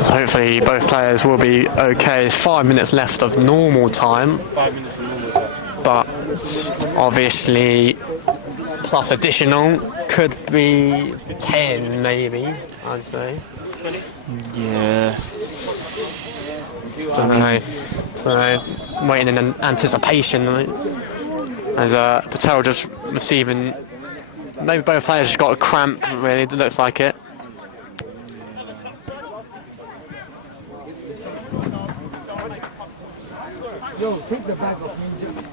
So hopefully both players will be okay. There's 5 minutes left of normal time. 5 minutes of normal time. But obviously plus additional could be 10 maybe, I'd say. Yeah. Don't know. Waiting in anticipation. As Patel just receiving, maybe both players just got a cramp, really, it looks like it. Yo, take the bag off, Ninja.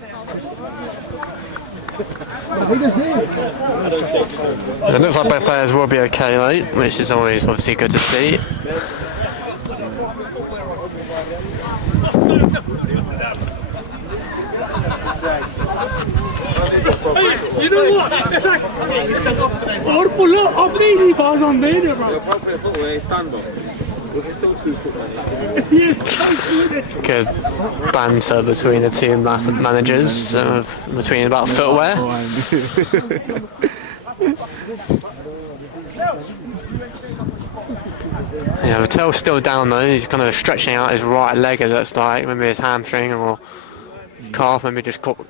It looks like both players will be okay, though, which is always obviously good to see. You know what? It's like or pull up अपनी बात on there, bro. Good banter between the two managers, between about footwear. Yeah, Patel's still down though. He's kind of stretching out his right leg, it looks like. Maybe his hamstring or calf, maybe just caught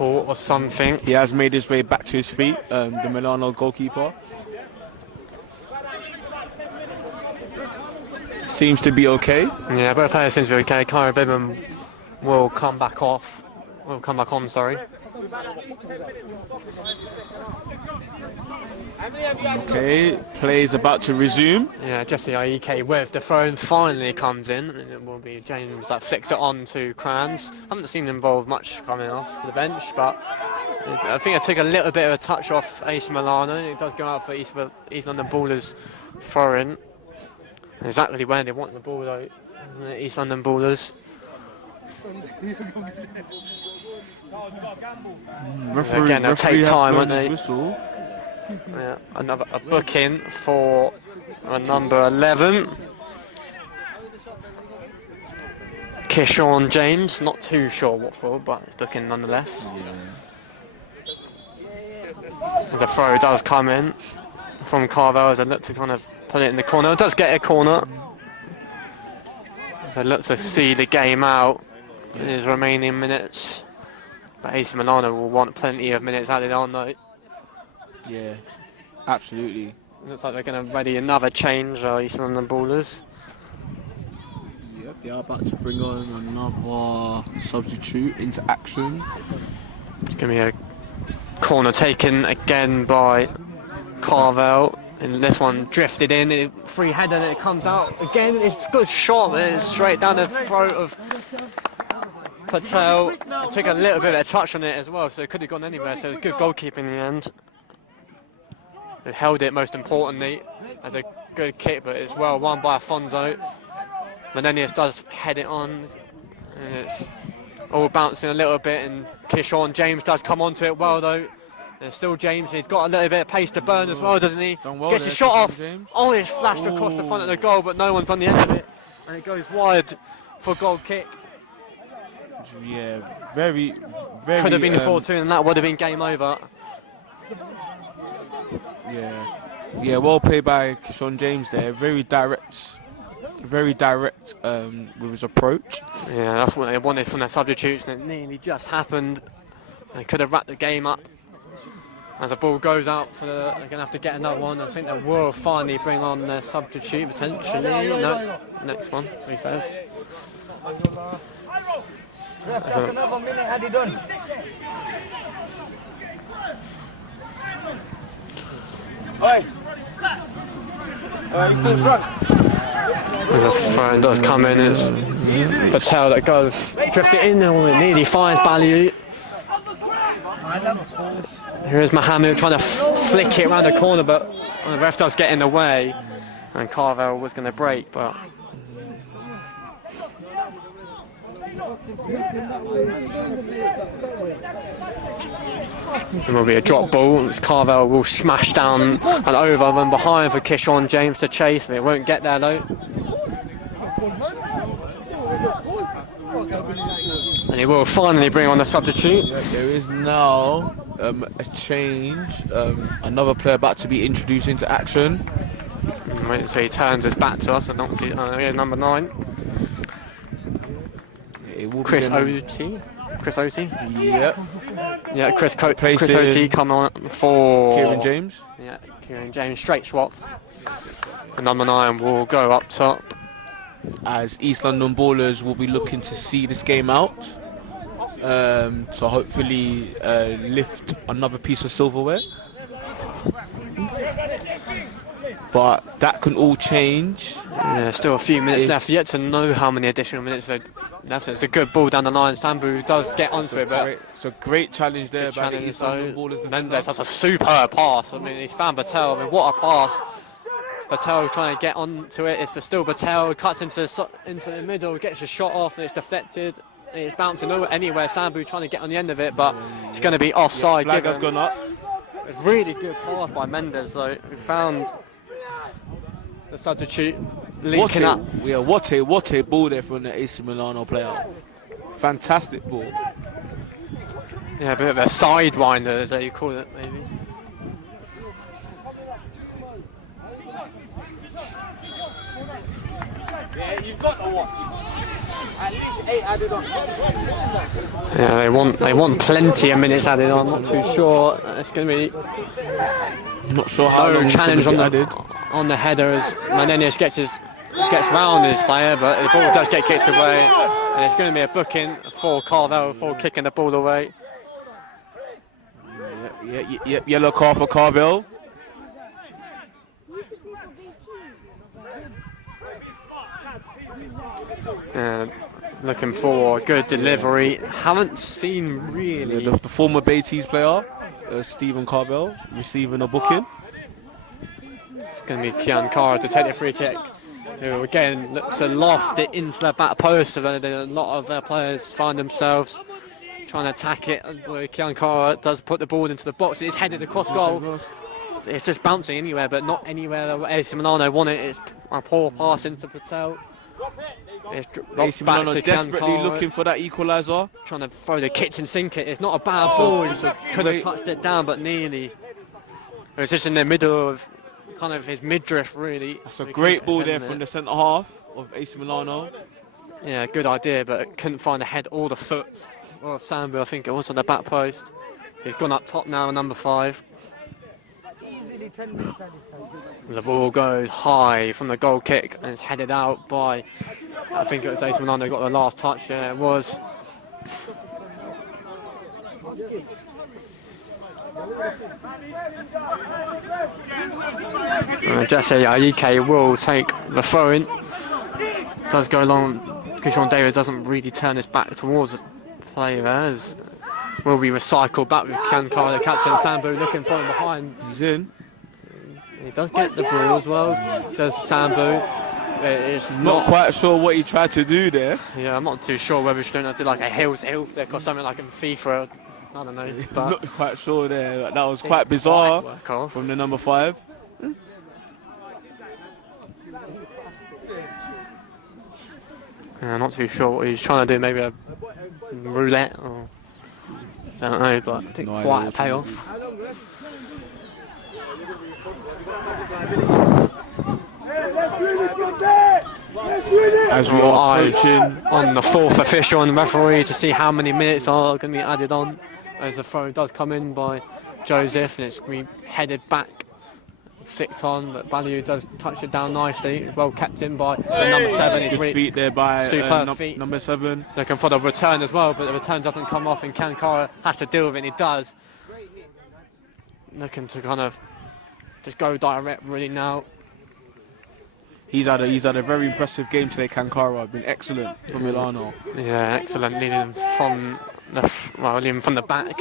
or something. He has made his way back to his feet, the Milano goalkeeper. Seems to be okay. Yeah, both players seem to be okay. Kyra Bibben will come back off. Will come back on, sorry. Okay, play is about to resume. Yeah, Jesse Aike with the throw finally comes in, and it will be James that flicks it on to Crans. Haven't seen him involved much coming off the bench, but I think it took a little bit of a touch off AC Milano. It does go out for East London Ballers throw-in. Exactly where they want the ball though, East London Ballers. Again, they'll take time, won't they? Whistle. Yeah, another booking for number 11. Kishon James, not too sure what for, but it's booking nonetheless. As a throw does come in from Carvel, as I look to kind of put it in the corner. It does get a corner. It looks to see the game out in his remaining minutes. But AC Milano will want plenty of minutes added on though. Yeah, absolutely. Looks like they're going to ready another change, East London Ballers. Yep, they are about to bring on another substitute into action. It's going to be a corner taken again by Carvel. And this one drifted in, free header, and it comes out again. It's a good shot, and it's straight down the throat of Patel. Took a little bit of a touch on it as well, so it could have gone anywhere. So it's good goalkeeping in the end. It held it most importantly as a good kick, but it's well won by Afonso. Menenius does head it on, and it's all bouncing a little bit, and Kishon James does come onto it well though. And still James, he's got a little bit of pace to burn as well, doesn't he? Done well Gets there, his shot off. James. Oh, it's flashed across the front of the goal, but no one's on the end of it. And it goes wide for goal kick. Yeah, very, very. Could have been 4-2 and that would have been game over. Yeah, well played by Kishon James there. Very direct with his approach. Yeah, that's what they wanted from their substitutes, and it nearly just happened. They could have wrapped the game up. As the ball goes out, they're going to have to get another one. I think they will finally bring on their substitute potentially. No, next one, he says. That's another minute added on. He's still drunk. As a throw does come in, it's Patel that goes drift it in, and it nearly finds Balliu. Here is Mohammed trying to flick it around the corner, but the ref does get in the way, and Carvel was going to break, but it will be a drop ball. Carvel will smash down and over and behind for Kishon James to chase, but it won't get there though. And he will finally bring on the substitute. There is now a change. Another player about to be introduced into action. Wait, so he turns his back to us and not see number 9. It will be Chris the- O.T. Chris O.T. Yep. Yeah, Chris Placing O.T. come on for Kieran James. Yeah, Kieran James, straight swap. And number 9 will go up top. As East London Ballers will be looking to see this game out. So hopefully lift another piece of silverware. But that can all change. Yeah, still a few minutes left. Yet to know how many additional minutes they left. It's a good ball down the line. Sambu does get onto it, but It's a great challenge there by the East London Ballers. Mendes, that's a superb pass. I mean, he's found Patel. I mean, what a pass. Patel trying to get onto it. It's still Patel. Cuts into the middle, gets a shot off, and it's deflected. It's bouncing anywhere. Sambu trying to get on the end of it, but it's going to be offside. Flag has gone up. It's really good pass by Mendes, though. We found the substitute linking up. Yeah, what a ball there from the AC Milano player. Fantastic ball. Yeah, a bit of a sidewinder, as you call it, maybe. Yeah, you've got to watch. At least 8 added on. Yeah, they want plenty of minutes added on. Not too sure. It's going to be Not sure how long challenge on added. the header as Menendez gets round his player, but the ball does get kicked away, and it's going to be a booking for Carvel for kicking the ball away. Yeah, yellow card for Carvel. Looking for a good delivery. Haven't seen really. The former Beatties player, Stephen Carvel, receiving a booking. It's going to be Kian Kara to take the free kick, who again looks to loft it into the back post. So a lot of their players find themselves trying to attack it. Kian Kara does put the ball into the box. It's headed across goal. It's just bouncing anywhere, but not anywhere that AC Milano want it. It's a poor pass into Patel. AC Milano desperately looking for that equaliser. Trying to throw the kitchen sink it. It's not a bad ball. He could have touched it down, but nearly. It was just in the middle of kind of his midriff, really. That's a great ball there from the centre half of AC Milano. Yeah, good idea, but couldn't find the head or the foot of Sambu. I think it was on the back post. He's gone up top now, number 5. Easily 10 minutes added. The ball goes high from the goal kick and it's headed out by, I think it was AC Milano got the last touch. Yeah, it was. Jesse Aike will take the throw in. Does go along. Kishon David doesn't really turn his back towards the player as will be recycled back with Kankar, the captain. Sambu looking for him behind. He's in. He does get the ball as well, does Sambu. It's Not quite sure what he tried to do there. Yeah, I'm not too sure whether she's going to do like a heel flick or something like in FIFA. I don't know. But Not quite sure there. That was quite bizarre work off. from the number 5. Yeah, I'm not too sure what he's trying to do. Maybe a roulette or I don't know, but it didn't No quite idea pay what off. As we All are eyes approaching, on the 4th official and the referee to see how many minutes are going to be added on as the throw does come in by Joseph, and it's going to be headed back, flicked on, but Ballieu does touch it down nicely. Well kept in by the number 7. He's good really feet there by superb feet. number 7. Looking for the return as well, but the return doesn't come off, and Kankara has to deal with it, and he does. Looking to kind of just go direct really now. He's had a very impressive game today, Kankara. Been excellent for Milano. Yeah, excellent, leading from the back.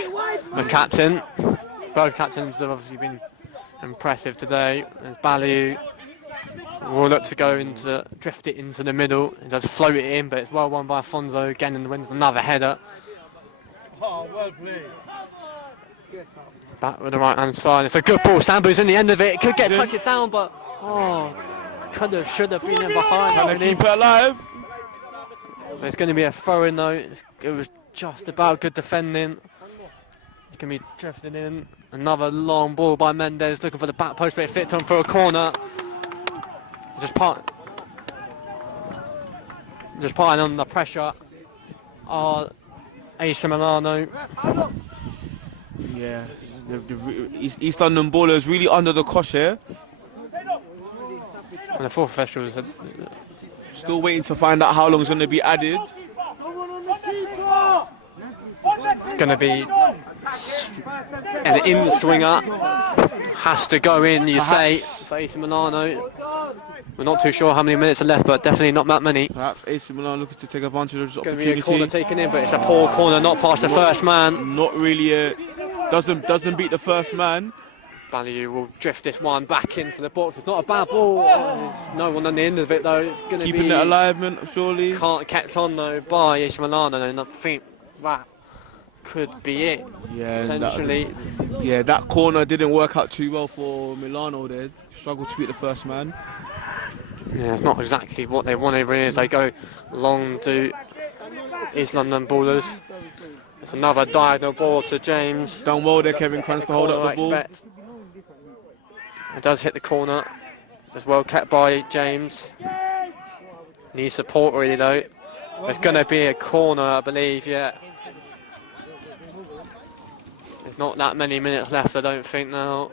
The captain. Both captains have obviously been impressive today. As Ballieu will look to drift it into the middle. He does float it in, but it's well won by Afonso again, and wins another header. Oh, well played. Back with the right hand side. It's a good ball. Sambu's in the end of it. Could get touch it down, but should have been in behind. Trying to keep it alive. It's going to be a throw-in though. It was just about good defending. It can be drifted in. Another long ball by Mendes, looking for the back post, but it flicked on for a corner. Just piling on the pressure. AC Milano. Yeah, the East London ballers really under the cosh here. And the 4th official is Still waiting to find out how long is going to be added. it's going to be an in-swinger. Has to go in, you say, for AC Milano. We're not too sure how many minutes are left, but definitely not that many. Perhaps AC Milan looking to take advantage of this Going to be a corner opportunity. taken in, but it's a poor corner, not past the first man. Not really doesn't beat the first man. Ballieu will drift this one back into the box. It's not a bad ball. There's no one on the end of it though. It's going to be Keeping it alive, man, surely. kept on though by AC Milano, and I think that could be it. Yeah, Essentially. that corner didn't work out too well for Milano there. Struggled to beat the first man. Yeah, it's not exactly what they wanted really as they go long to East London ballers. It's another diagonal ball to James. Done well there, Kevin Kranz, to hold up the ball. It does hit the corner. It's well kept by James. Needs support really though. There's going to be a corner, I believe, yeah. There's not that many minutes left, I don't think now.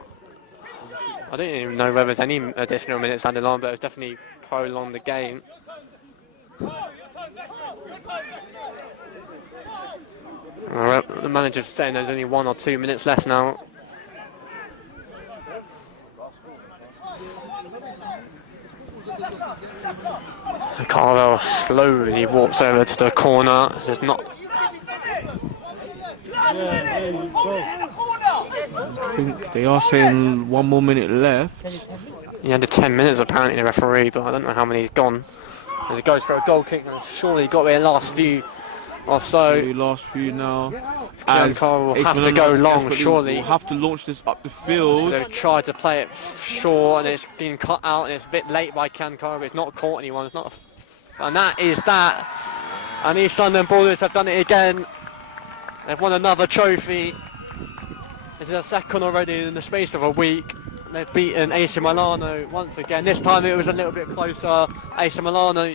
I don't even know whether there's any additional minutes added on, but it's definitely prolonged the game. The manager's saying there's only 1 or 2 minutes left now. Carvel slowly walks over to the corner. This is not. I think they are saying 1 more minute left. He had 10 minutes apparently, the referee, but I don't know how many he's gone. As he goes for a goal kick, and surely got there last few or so. The last few now. Giancarlo will have to go long, surely. Will have to launch this up the field. They've tried to play it short, and it's been cut out, and it's a bit late by Giancarlo, but it's not caught anyone. It's not, and that is that. And East London Ballers have done it again. They've won another trophy. This is a second already in the space of a week. They've beaten AC Milano once again. This time it was a little bit closer. AC Milano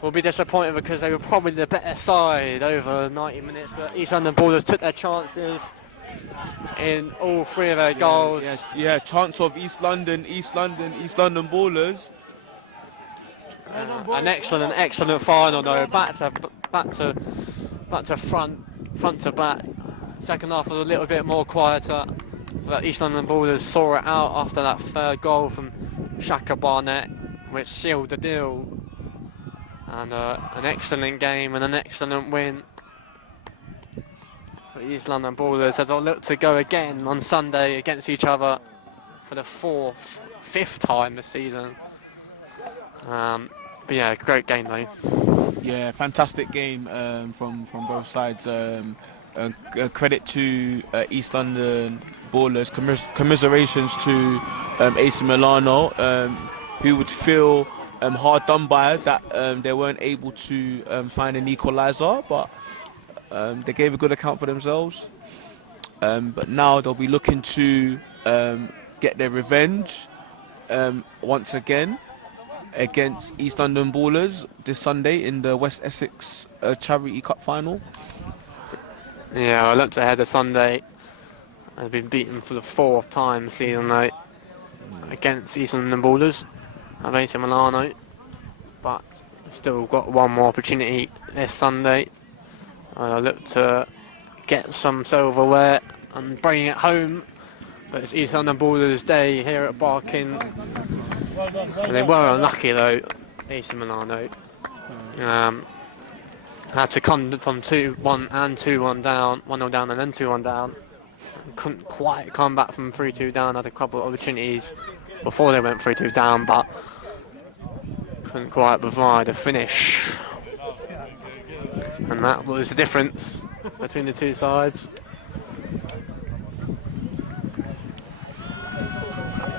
will be disappointed because they were probably the better side over 90 minutes, but East London Ballers took their chances in all 3 of their goals. Yeah, chance of East London ballers. An excellent final though. Back to front to back. Second half was a little bit more quieter, but East London Ballers saw it out after that 3rd goal from Shaka Barnett, which sealed the deal. And an excellent game and an excellent win for East London Ballers as they'll look to go again on Sunday against each other for the 5th time this season. But yeah, great game though. Yeah, fantastic game from both sides. Credit to East London ballers. Commiserations to AC Milano, who would feel hard done by that they weren't able to find an equaliser, but they gave a good account for themselves. But now they'll be looking to get their revenge once again against East London Ballers this Sunday in the West Essex Charity Cup Final. Yeah, I looked ahead of Sunday. I've been beaten for the 4th time season night against East London Ballers of AC Milano, but still got one more opportunity this Sunday. I look to get some silverware and bring it home, but it's East London Ballers Day here at Barking. And they were unlucky though, AC Milano. Had to come from 2-1 and 2-1 down, 1-0 down and then 2-1 down. Couldn't quite come back from 3-2 down, had a couple of opportunities before they went 3-2 down, but couldn't quite provide a finish. And that was the difference between the two sides.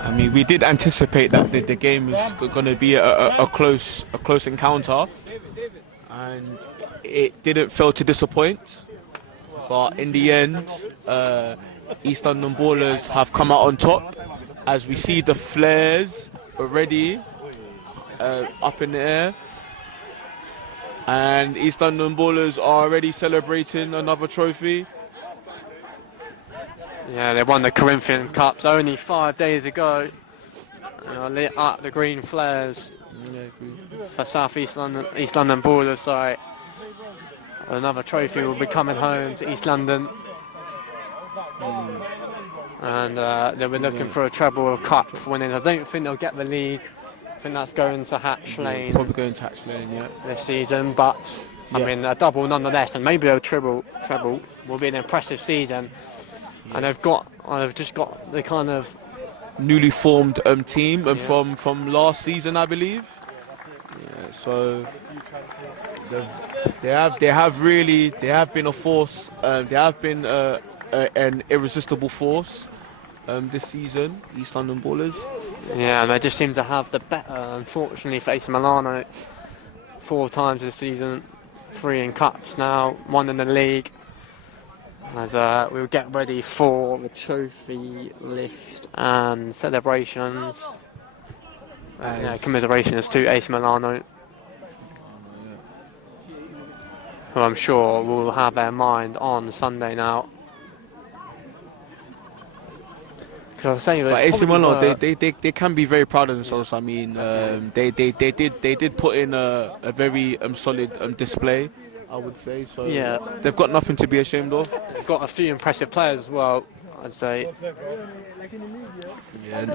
I mean, we did anticipate that the game was going to be a close encounter, and it didn't fail to disappoint. But in the end, East London Ballers have come out on top, as we see the flares already up in the air, and East London Ballers are already celebrating another trophy. Yeah, they won the Corinthian Cups only 5 days ago. And lit up the green flares for South East London Ballers. Sorry, another trophy will be coming home to East London, and they'll be looking for a treble of cup winners. I don't think they'll get the league. I think that's going to Hatch Lane. Probably going to Hatch Lane, yeah, this season. But I mean, a double nonetheless, and maybe a treble will be an impressive season. And they've just got the kind of newly formed team from last season, I believe. Yeah, so they have been a force. They have been an irresistible force this season, East London Ballers. Yeah, and they just seem to have the better. Unfortunately, for AC Milano, 4 times this season, 3 in cups now, 1 in the league. As we'll get ready for the trophy lift and celebrations. Commiserations to AC Milano, who I'm sure will have their mind on Sunday now. Because AC Milano, they can be very proud of themselves. I mean, they did put in a very solid display, I would say. So yeah, they've got nothing to be ashamed of. They've got a few impressive players as well, I'd say. I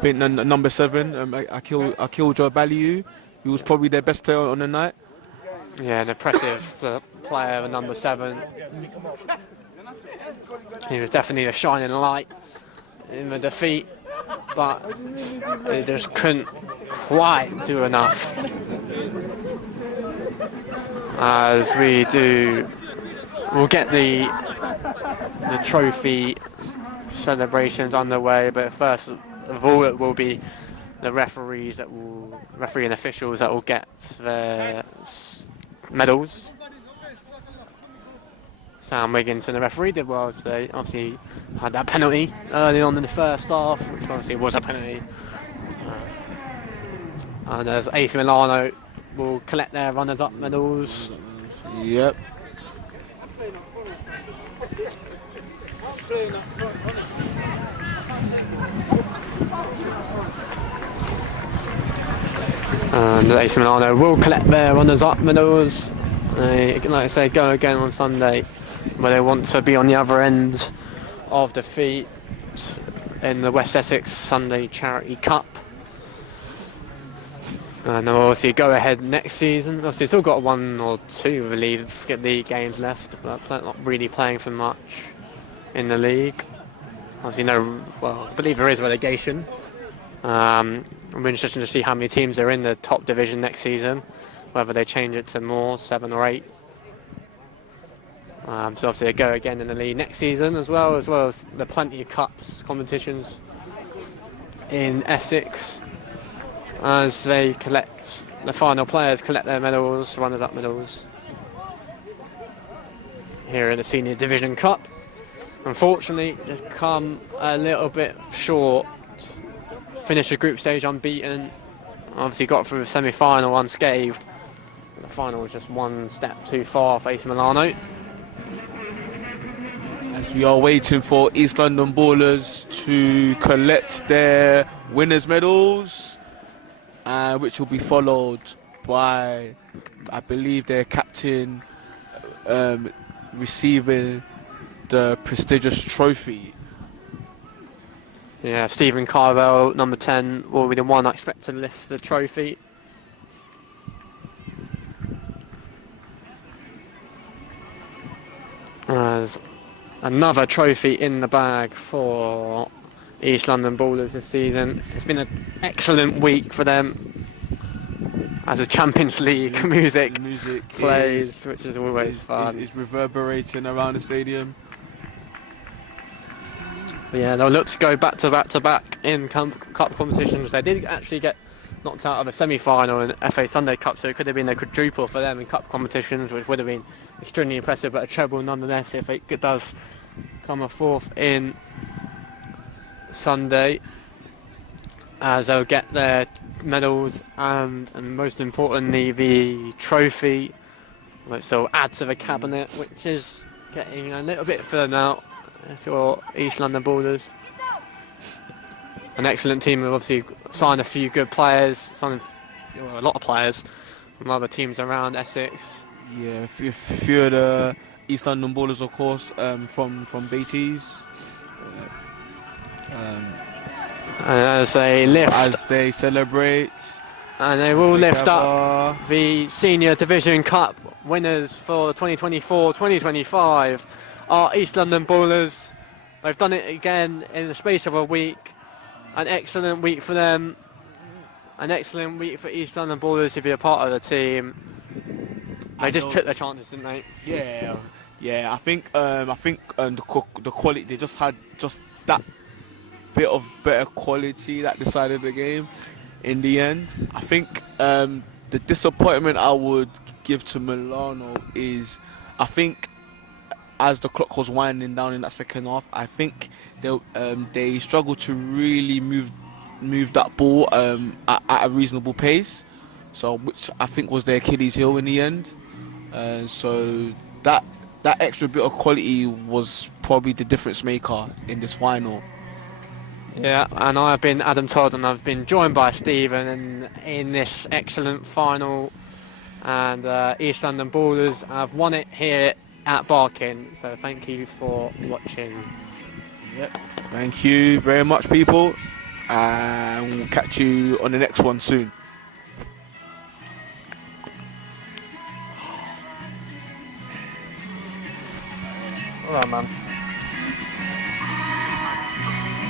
think number 7, Akil Joe Baliu, he was probably their best player on the night. Yeah, an impressive player, number 7. He was definitely a shining light in the defeat, but they just couldn't quite do enough. As we'll get the trophy celebrations underway, but first of all it will be the referee and officials that will get their medals. Sam Wigginton, the referee, did well today. Obviously had that penalty early on in the first half, which obviously was a penalty. And as AC Milano will collect their runners-up medals. Yep. And AC Milano will collect their runners-up medals. Like I say, go again on Sunday, where they want to be on the other end of defeat in the West Essex Sunday Charity Cup. And they'll obviously go ahead next season. Obviously, still got 1 or 2 of the league games left, but not really playing for much in the league. Obviously, I believe there is relegation It'll be interesting to see how many teams are in the top division next season, whether they change it to more, 7 or 8. So obviously they go again in the league next season as well as the plenty of cups competitions in Essex as they collect, the final players collect their medals, runners-up medals here in the Senior Division Cup. Unfortunately, just come a little bit short. Finished the group stage unbeaten. Obviously got through the semi-final unscathed. The final was just one step too far for AC Milano. As we are waiting for East London Ballers to collect their winners' medals, which will be followed by, I believe, their captain receiving the prestigious trophy. Yeah, Stephen Carvell, number 10, will be the one I expect to lift the trophy. As another trophy in the bag for East London Ballers this season. It's been an excellent week for them as a Champions League music plays, which is always fun. It's reverberating around the stadium. But yeah, they'll look to go back to back in cup competitions. They did actually get knocked out of a semi-final in FA Sunday Cup, so it could have been a quadruple for them in cup competitions, which would have been extremely impressive, but a treble nonetheless if it does come a fourth in Sunday, as they'll get their medals and most importantly the trophy, which they'll add to the cabinet, which is getting a little bit further out if you're East London Ballers. An excellent team have obviously signed a few good players, signed a lot of players from other teams around Essex. Yeah, a few of the East London Ballers, of course, from Beatties. And as they lift, as they celebrate, and they will lift up the Senior Division Cup winners for 2024-2025 are East London Ballers. They've done it again in the space of a week. An excellent week for them. An excellent week for East London Ballers if you're part of the team. They just took their chances, didn't they? Yeah. I think the quality, they just had just that bit of better quality that decided the game in the end. I think the disappointment I would give to Milano is, I think as the clock was winding down in that second half, I think they struggled to really move that ball at a reasonable pace, so which I think was their Achilles heel in the end. So that extra bit of quality was probably the difference maker in this final. Yeah, and I've been Adam Todd, and I've been joined by Stephen in this excellent final. And East London Ballers have won it here at Barking. So thank you for watching. Yep. Thank you very much, people, and we'll catch you on the next one soon. All right, man.